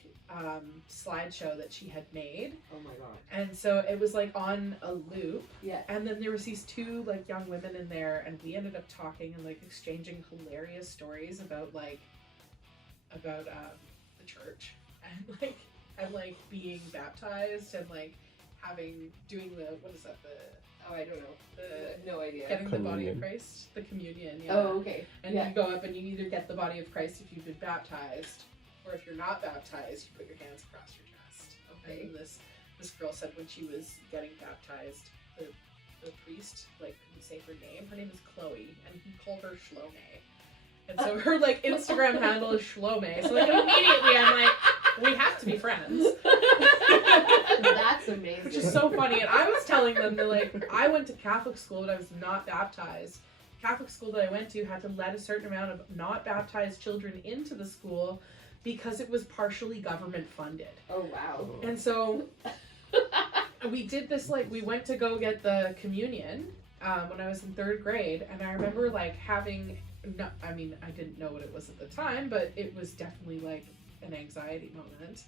slideshow that she had made. Oh my god. And so it was like on a loop. Yeah. And then there was these two like young women in there, and we ended up talking and like exchanging hilarious stories about the church and like being baptized and like doing the, what is that, Oh, I don't know. No idea. getting Communion. the body of Christ, the communion. Yeah. Oh, okay. And you go up and you either get the body of Christ if you've been baptized, or if you're not baptized, you put your hands across your chest. Okay. And this girl said when she was getting baptized, the priest like couldn't say her name. Her name is Chloe, and he called her Shlome. And so her like Instagram handle is Shlome. So like immediately I'm like, we have to be friends. That's amazing. Which is so funny. And I was telling them that like I went to Catholic school, but I was not baptized. Catholic school that I went to had to let a certain amount of not baptized children into the school because it was partially government funded. Oh wow. And so we did this, like we went to go get the communion when I was in 3rd grade, and I remember like having, I didn't know what it was at the time, but it was definitely like an anxiety moment.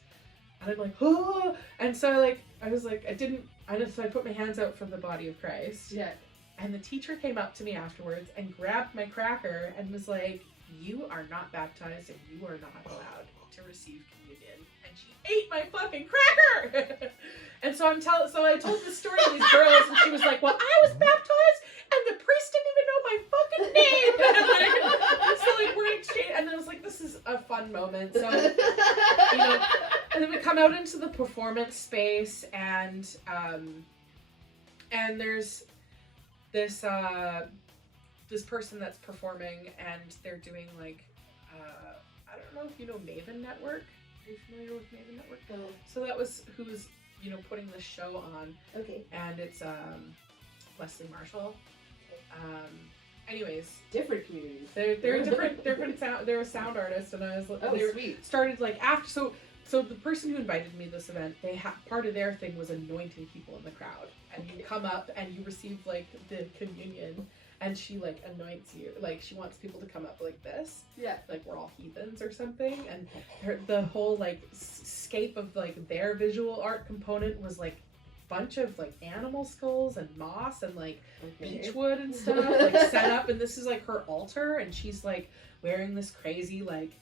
And I'm like, oh, and so like I was like, so I put my hands out for the body of Christ. Yeah. And the teacher came up to me afterwards and grabbed my cracker and was like, you are not baptized and you are not allowed to receive communion. And she ate my fucking cracker. And so I told this story to these girls, and she was like, well, I was baptized and the priest didn't even know my fucking name. And so like we're exchanging, and I was like, this is a fun moment. So, you know, and then we come out into the performance space, and there's this person that's performing, and they're doing like I don't know if you know Maven Network. Are you familiar with Maven Network? No. So that was who was putting this show on, Okay. and it's Leslie Marshall. Anyways, Different communities. they're different sound. They're a sound artist, and I was Oh, sweet. started like after so the person who invited me to this event, part of their thing was anointing people in the crowd, and you come up and you receive like the communion, and she like anoints you, like she wants people to come up like this, Yeah. like we're all heathens or something, and the whole like scape of like their visual art component was like bunch of like animal skulls and moss and like beechwood and stuff like set up, and this is like her altar, and she's like wearing this crazy like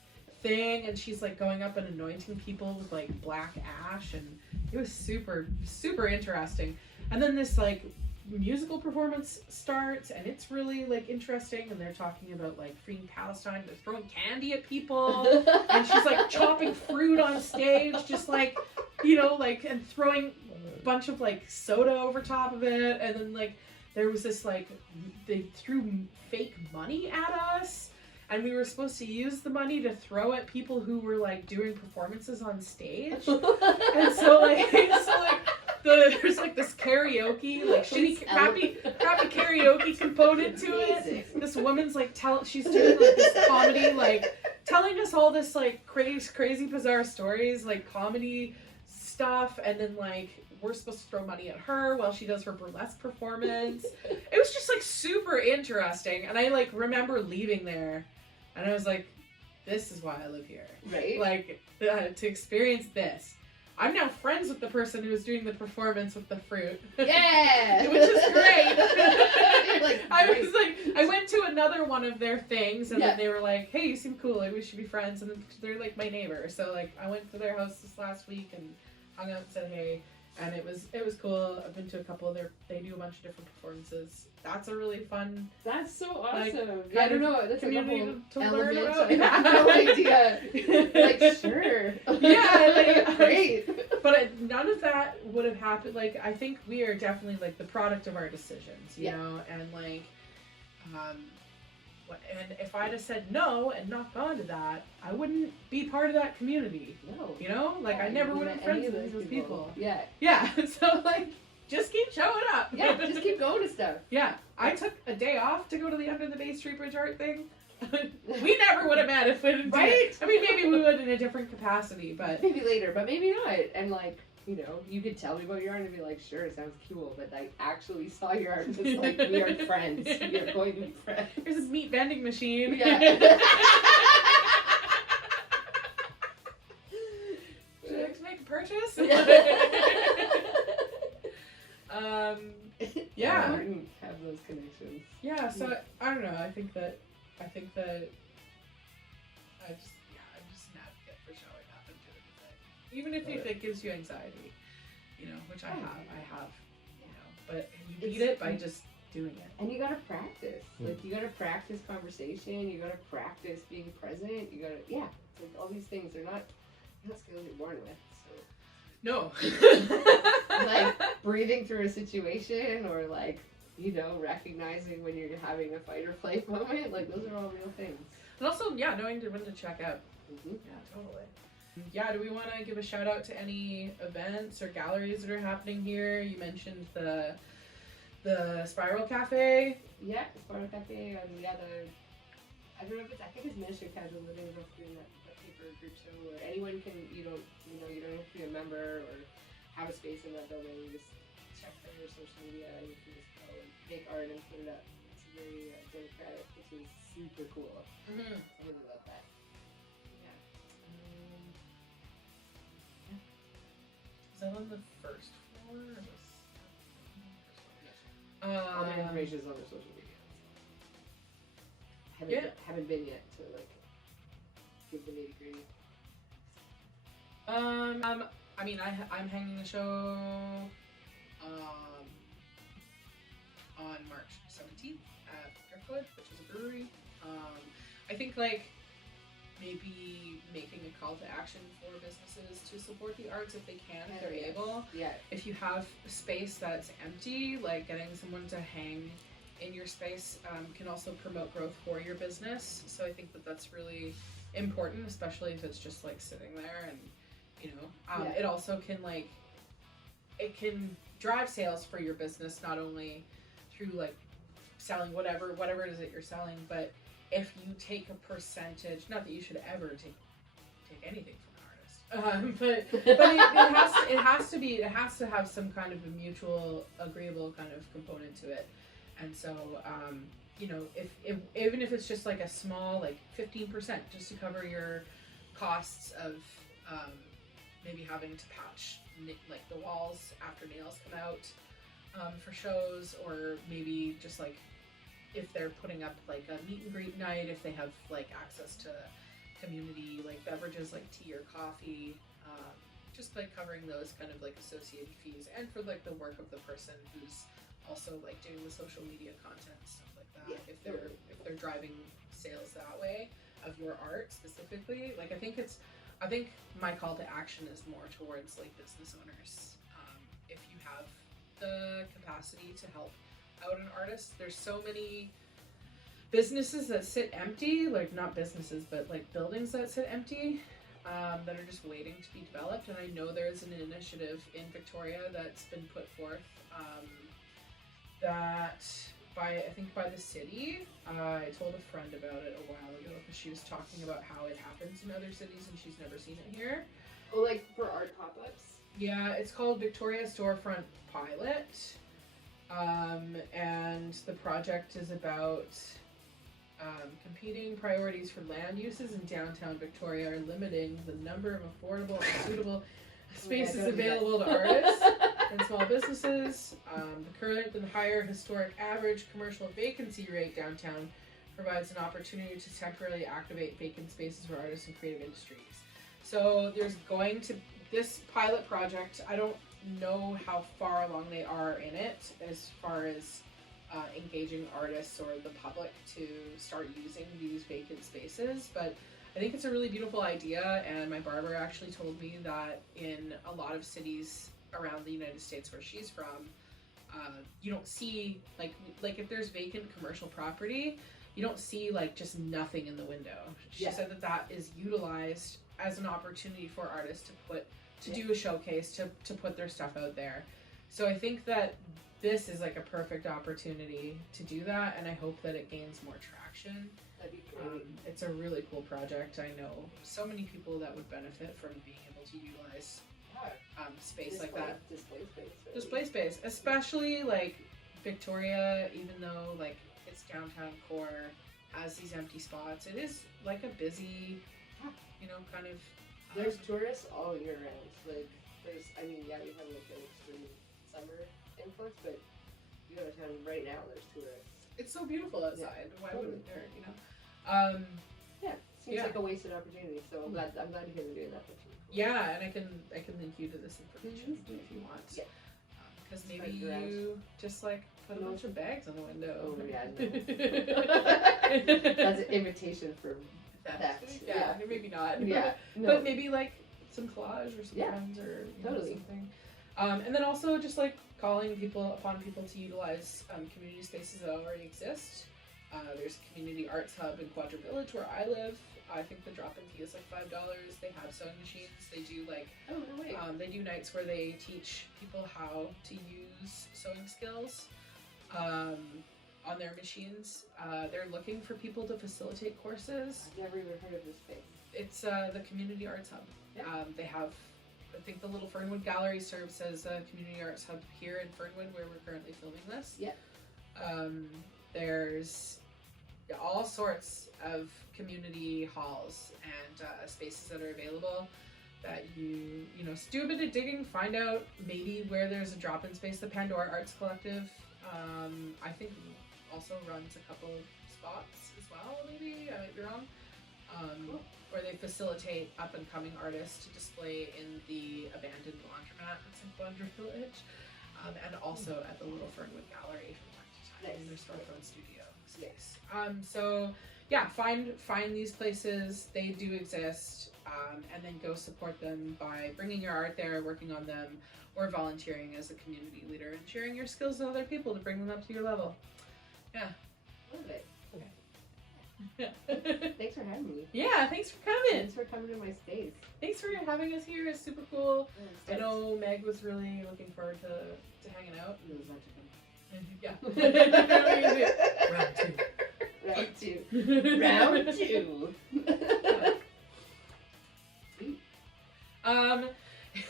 thing, and she's like going up and anointing people with like black ash, and it was super super interesting. And then this like musical performance starts, and it's really like interesting, and they're talking about like freeing Palestine. They're throwing candy at people, and she's like chopping fruit on stage, just like, you know, like, and throwing a bunch of like soda over top of it. And then like there was this like, they threw fake money at us, and we were supposed to use the money to throw at people who were like doing performances on stage. And so like there's like this karaoke, like shitty, crappy karaoke component to it. This woman's like she's doing like this comedy, like telling us all this like crazy bizarre stories, like comedy stuff, and then like we're supposed to throw money at her while she does her burlesque performance. It was just like super interesting, and I like remember leaving there, and I was like, this is why I live here, right? Like to experience this. I'm now friends with the person who was doing the performance with the fruit. Yeah! Which is great. Like, I went to another one of their things, and then they were like, hey, you seem cool, like we should be friends, and then they're like my neighbor. So like I went to their house this last week and hung out and said hey, and it was cool. I've been to a couple of they do a bunch of different performances. That's a really fun. That's so awesome. Like, I don't know. That's community like a to whole learn element. about. I have no idea. Like, sure. Yeah, like, great. But none of that would have happened. Like, I think we are definitely like the product of our decisions, you know, and like, and if I'd have said no and not gone to that, I wouldn't be part of that community. No. You know, like I never would have friends with those people. Yeah. Yeah. So like, just keep showing up. Yeah. Just keep going to stuff. Yeah. I took a day off to go to the Under the Bay Street Bridge art thing. We never would have met if we didn't do it. I mean, maybe we would in a different capacity, but maybe later, but maybe not. And like, you know, you could tell me about your art and be like, sure, it sounds cool, but I actually saw your art and it's like, we are friends. We are going to be friends. There's this meat vending machine. Yeah. Would you like to make a purchase? Yeah. I didn't have those connections. Yeah, so I don't know. I think that I'm just an advocate for showing up and doing the thing. Even if it gives you anxiety, you know, which I have, you know, but you beat it by just doing it. And you gotta practice. Like, you gotta practice conversation, you gotta practice being present, you gotta, it's like all these things, they're not skills you're born with, so. No. Like, breathing through a situation, or like, you know, recognizing when you're having a fight or flight moment, like, those are all real things. And also, knowing when to check out. Mm-hmm. Yeah, totally. Yeah, do we want to give a shout out to any events or galleries that are happening here? You mentioned the Spiral Cafe. Yeah, Spiral Cafe, I don't know if I think it's Ministry of Casual Living is doing that paper group show where anyone can, you don't have to be a member or have a space in that building. You just check their social media and you can just go and make art and put it up. It's very democratic, which is super cool. Mm-hmm. I really love that. Yeah. Is that on the first floor? Or All the information is on their social media. Haven't been yet to like give the nitty gritty. I mean, I'm hanging a show on March 17th at Driftwood, which is a brewery. I think like maybe making a call to action for businesses to support the arts if they can, if they're able. Yeah. If you have space that's empty, like getting someone to hang in your space can also promote growth for your business. So I think that that's really important, especially if it's just like sitting there, and you know, it also can like, it can drive sales for your business, not only through like selling whatever it is that you're selling, but if you take a percentage, not that you should ever take anything from an artist, but it has to have some kind of a mutual agreeable kind of component to it. And so you know, if even if it's just like a small, like 15%, just to cover your costs of maybe having to patch like the walls after nails come out for shows, or maybe just like if they're putting up like a meet and greet night, if they have like access to community like beverages like tea or coffee, just like covering those kind of like associated fees, and for like the work of the person who's also like doing the social media content and stuff like that. Yeah, If they're driving sales that way of your art specifically, like I think my call to action is more towards like business owners. If you have the capacity to help out an artist, there's so many businesses that sit empty, like not businesses, but like buildings that sit empty, that are just waiting to be developed. And I know there's an initiative in Victoria that's been put forth, that I think by the city. I told a friend about it a while ago because she was talking about how it happens in other cities and she's never seen it here. Oh, like for art pop-ups? Yeah, it's called Victoria Storefront Pilot. And the project is about competing priorities for land uses in downtown Victoria are limiting the number of affordable and suitable spaces available to artists and small businesses. The current and higher historic average commercial vacancy rate downtown provides an opportunity to temporarily activate vacant spaces for artists and creative industries. So there's going to this pilot project, I don't know how far along they are in it as far as engaging artists or the public to start using these vacant spaces, but I think it's a really beautiful idea. And my barber actually told me that in a lot of cities around the United States where she's from, you don't see like if there's vacant commercial property, you don't see like just nothing in the window. She said that is utilized as an opportunity for artists to do a showcase, to put their stuff out there. So I think that this is like a perfect opportunity to do that, and I hope that it gains more traction. That'd be great. It's a really cool project. I know so many people that would benefit from being able to utilize space like that. Display space, especially like Victoria, even though like its downtown core has these empty spots. It is like a busy, kind of. There's tourists all year round. Like we have like an extreme summer influx, but you go to town right now, there's tourists. It's so beautiful outside. Yeah, Why totally. wouldn't there? Seems like a wasted opportunity. So I'm glad to hear they're doing that. Yeah, and I can link you to this information if you want. Yeah. Because maybe you just like put a bunch of bags on the window. Oh yeah, no. That's an invitation for theft. Yeah, maybe not. Yeah, no. But maybe like some collage or some friends or something. And then also just like calling upon people to utilize community spaces that already exist. There's a community arts hub in Quadra Village where I live. I think the drop-in fee is like $5. They have sewing machines. They do like they do nights where they teach people how to use sewing skills on their machines. They're looking for people to facilitate courses. I've never even heard of this space. It's the community arts hub. Yeah. They have, I think the Little Fernwood Gallery serves as a community arts hub here in Fernwood where we're currently filming this. Yeah. There's all sorts of community halls and spaces that are available that you do a bit of digging, find out maybe where there's a drop-in space. The Pandora Arts Collective, I think also runs a couple of spots as well, maybe, I might be wrong, where they facilitate up-and-coming artists to display in the abandoned laundromat that's in Quadra Village, and also at the Little Fernwood Gallery from time to time in their storefront studio space. So yeah, find these places. They do exist, and then go support them by bringing your art there, working on them, or volunteering as a community leader and sharing your skills with other people to bring them up to your level. Yeah. Love it. Okay. Thanks for having me. Yeah, thanks for coming. Thanks for coming to my space. Thanks for having us here. It's super cool. Yeah, I know Meg was really looking forward to hanging out. It was much Yeah. Round two. Round two.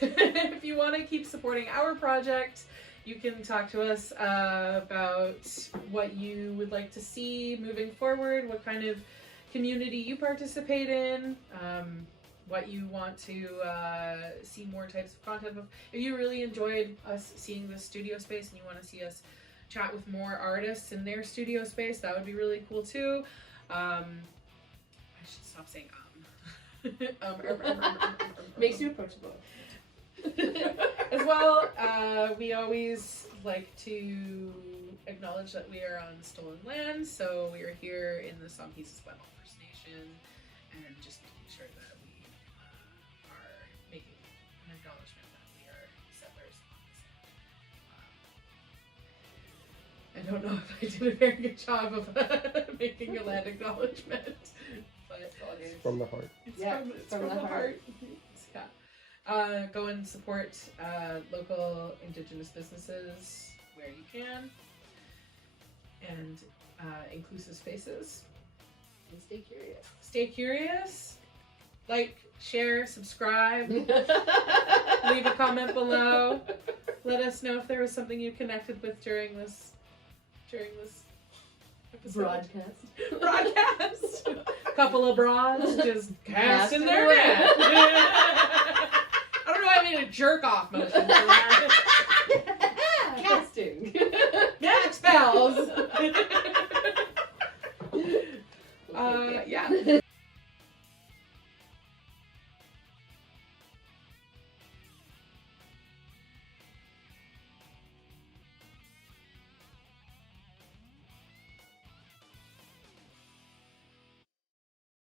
If you want to keep supporting our project, you can talk to us about what you would like to see moving forward, what kind of community you participate in, what you want to see more types of content of. If you really enjoyed us seeing the studio space and you want to see us chat with more artists in their studio space, that would be really cool too. I should stop saying Makes you approachable. As well, we always like to acknowledge that we are on stolen land, so we are here in the Songhees Esquimalt First Nation, and just making sure that we are making an acknowledgement that we are settlers on this land. I don't know if I did a very good job of making a land acknowledgement, but It's From the heart. it's Yeah, from the heart. Yeah. Go and support local Indigenous businesses where you can, and inclusive spaces. And stay curious. Stay curious. Like, share, subscribe, leave a comment below. Let us know if there was something you connected with during this episode. Broadcast. Couple of broads just casting their net. I don't know why I made a jerk off motion for that. Casting. Magic spells. Yeah.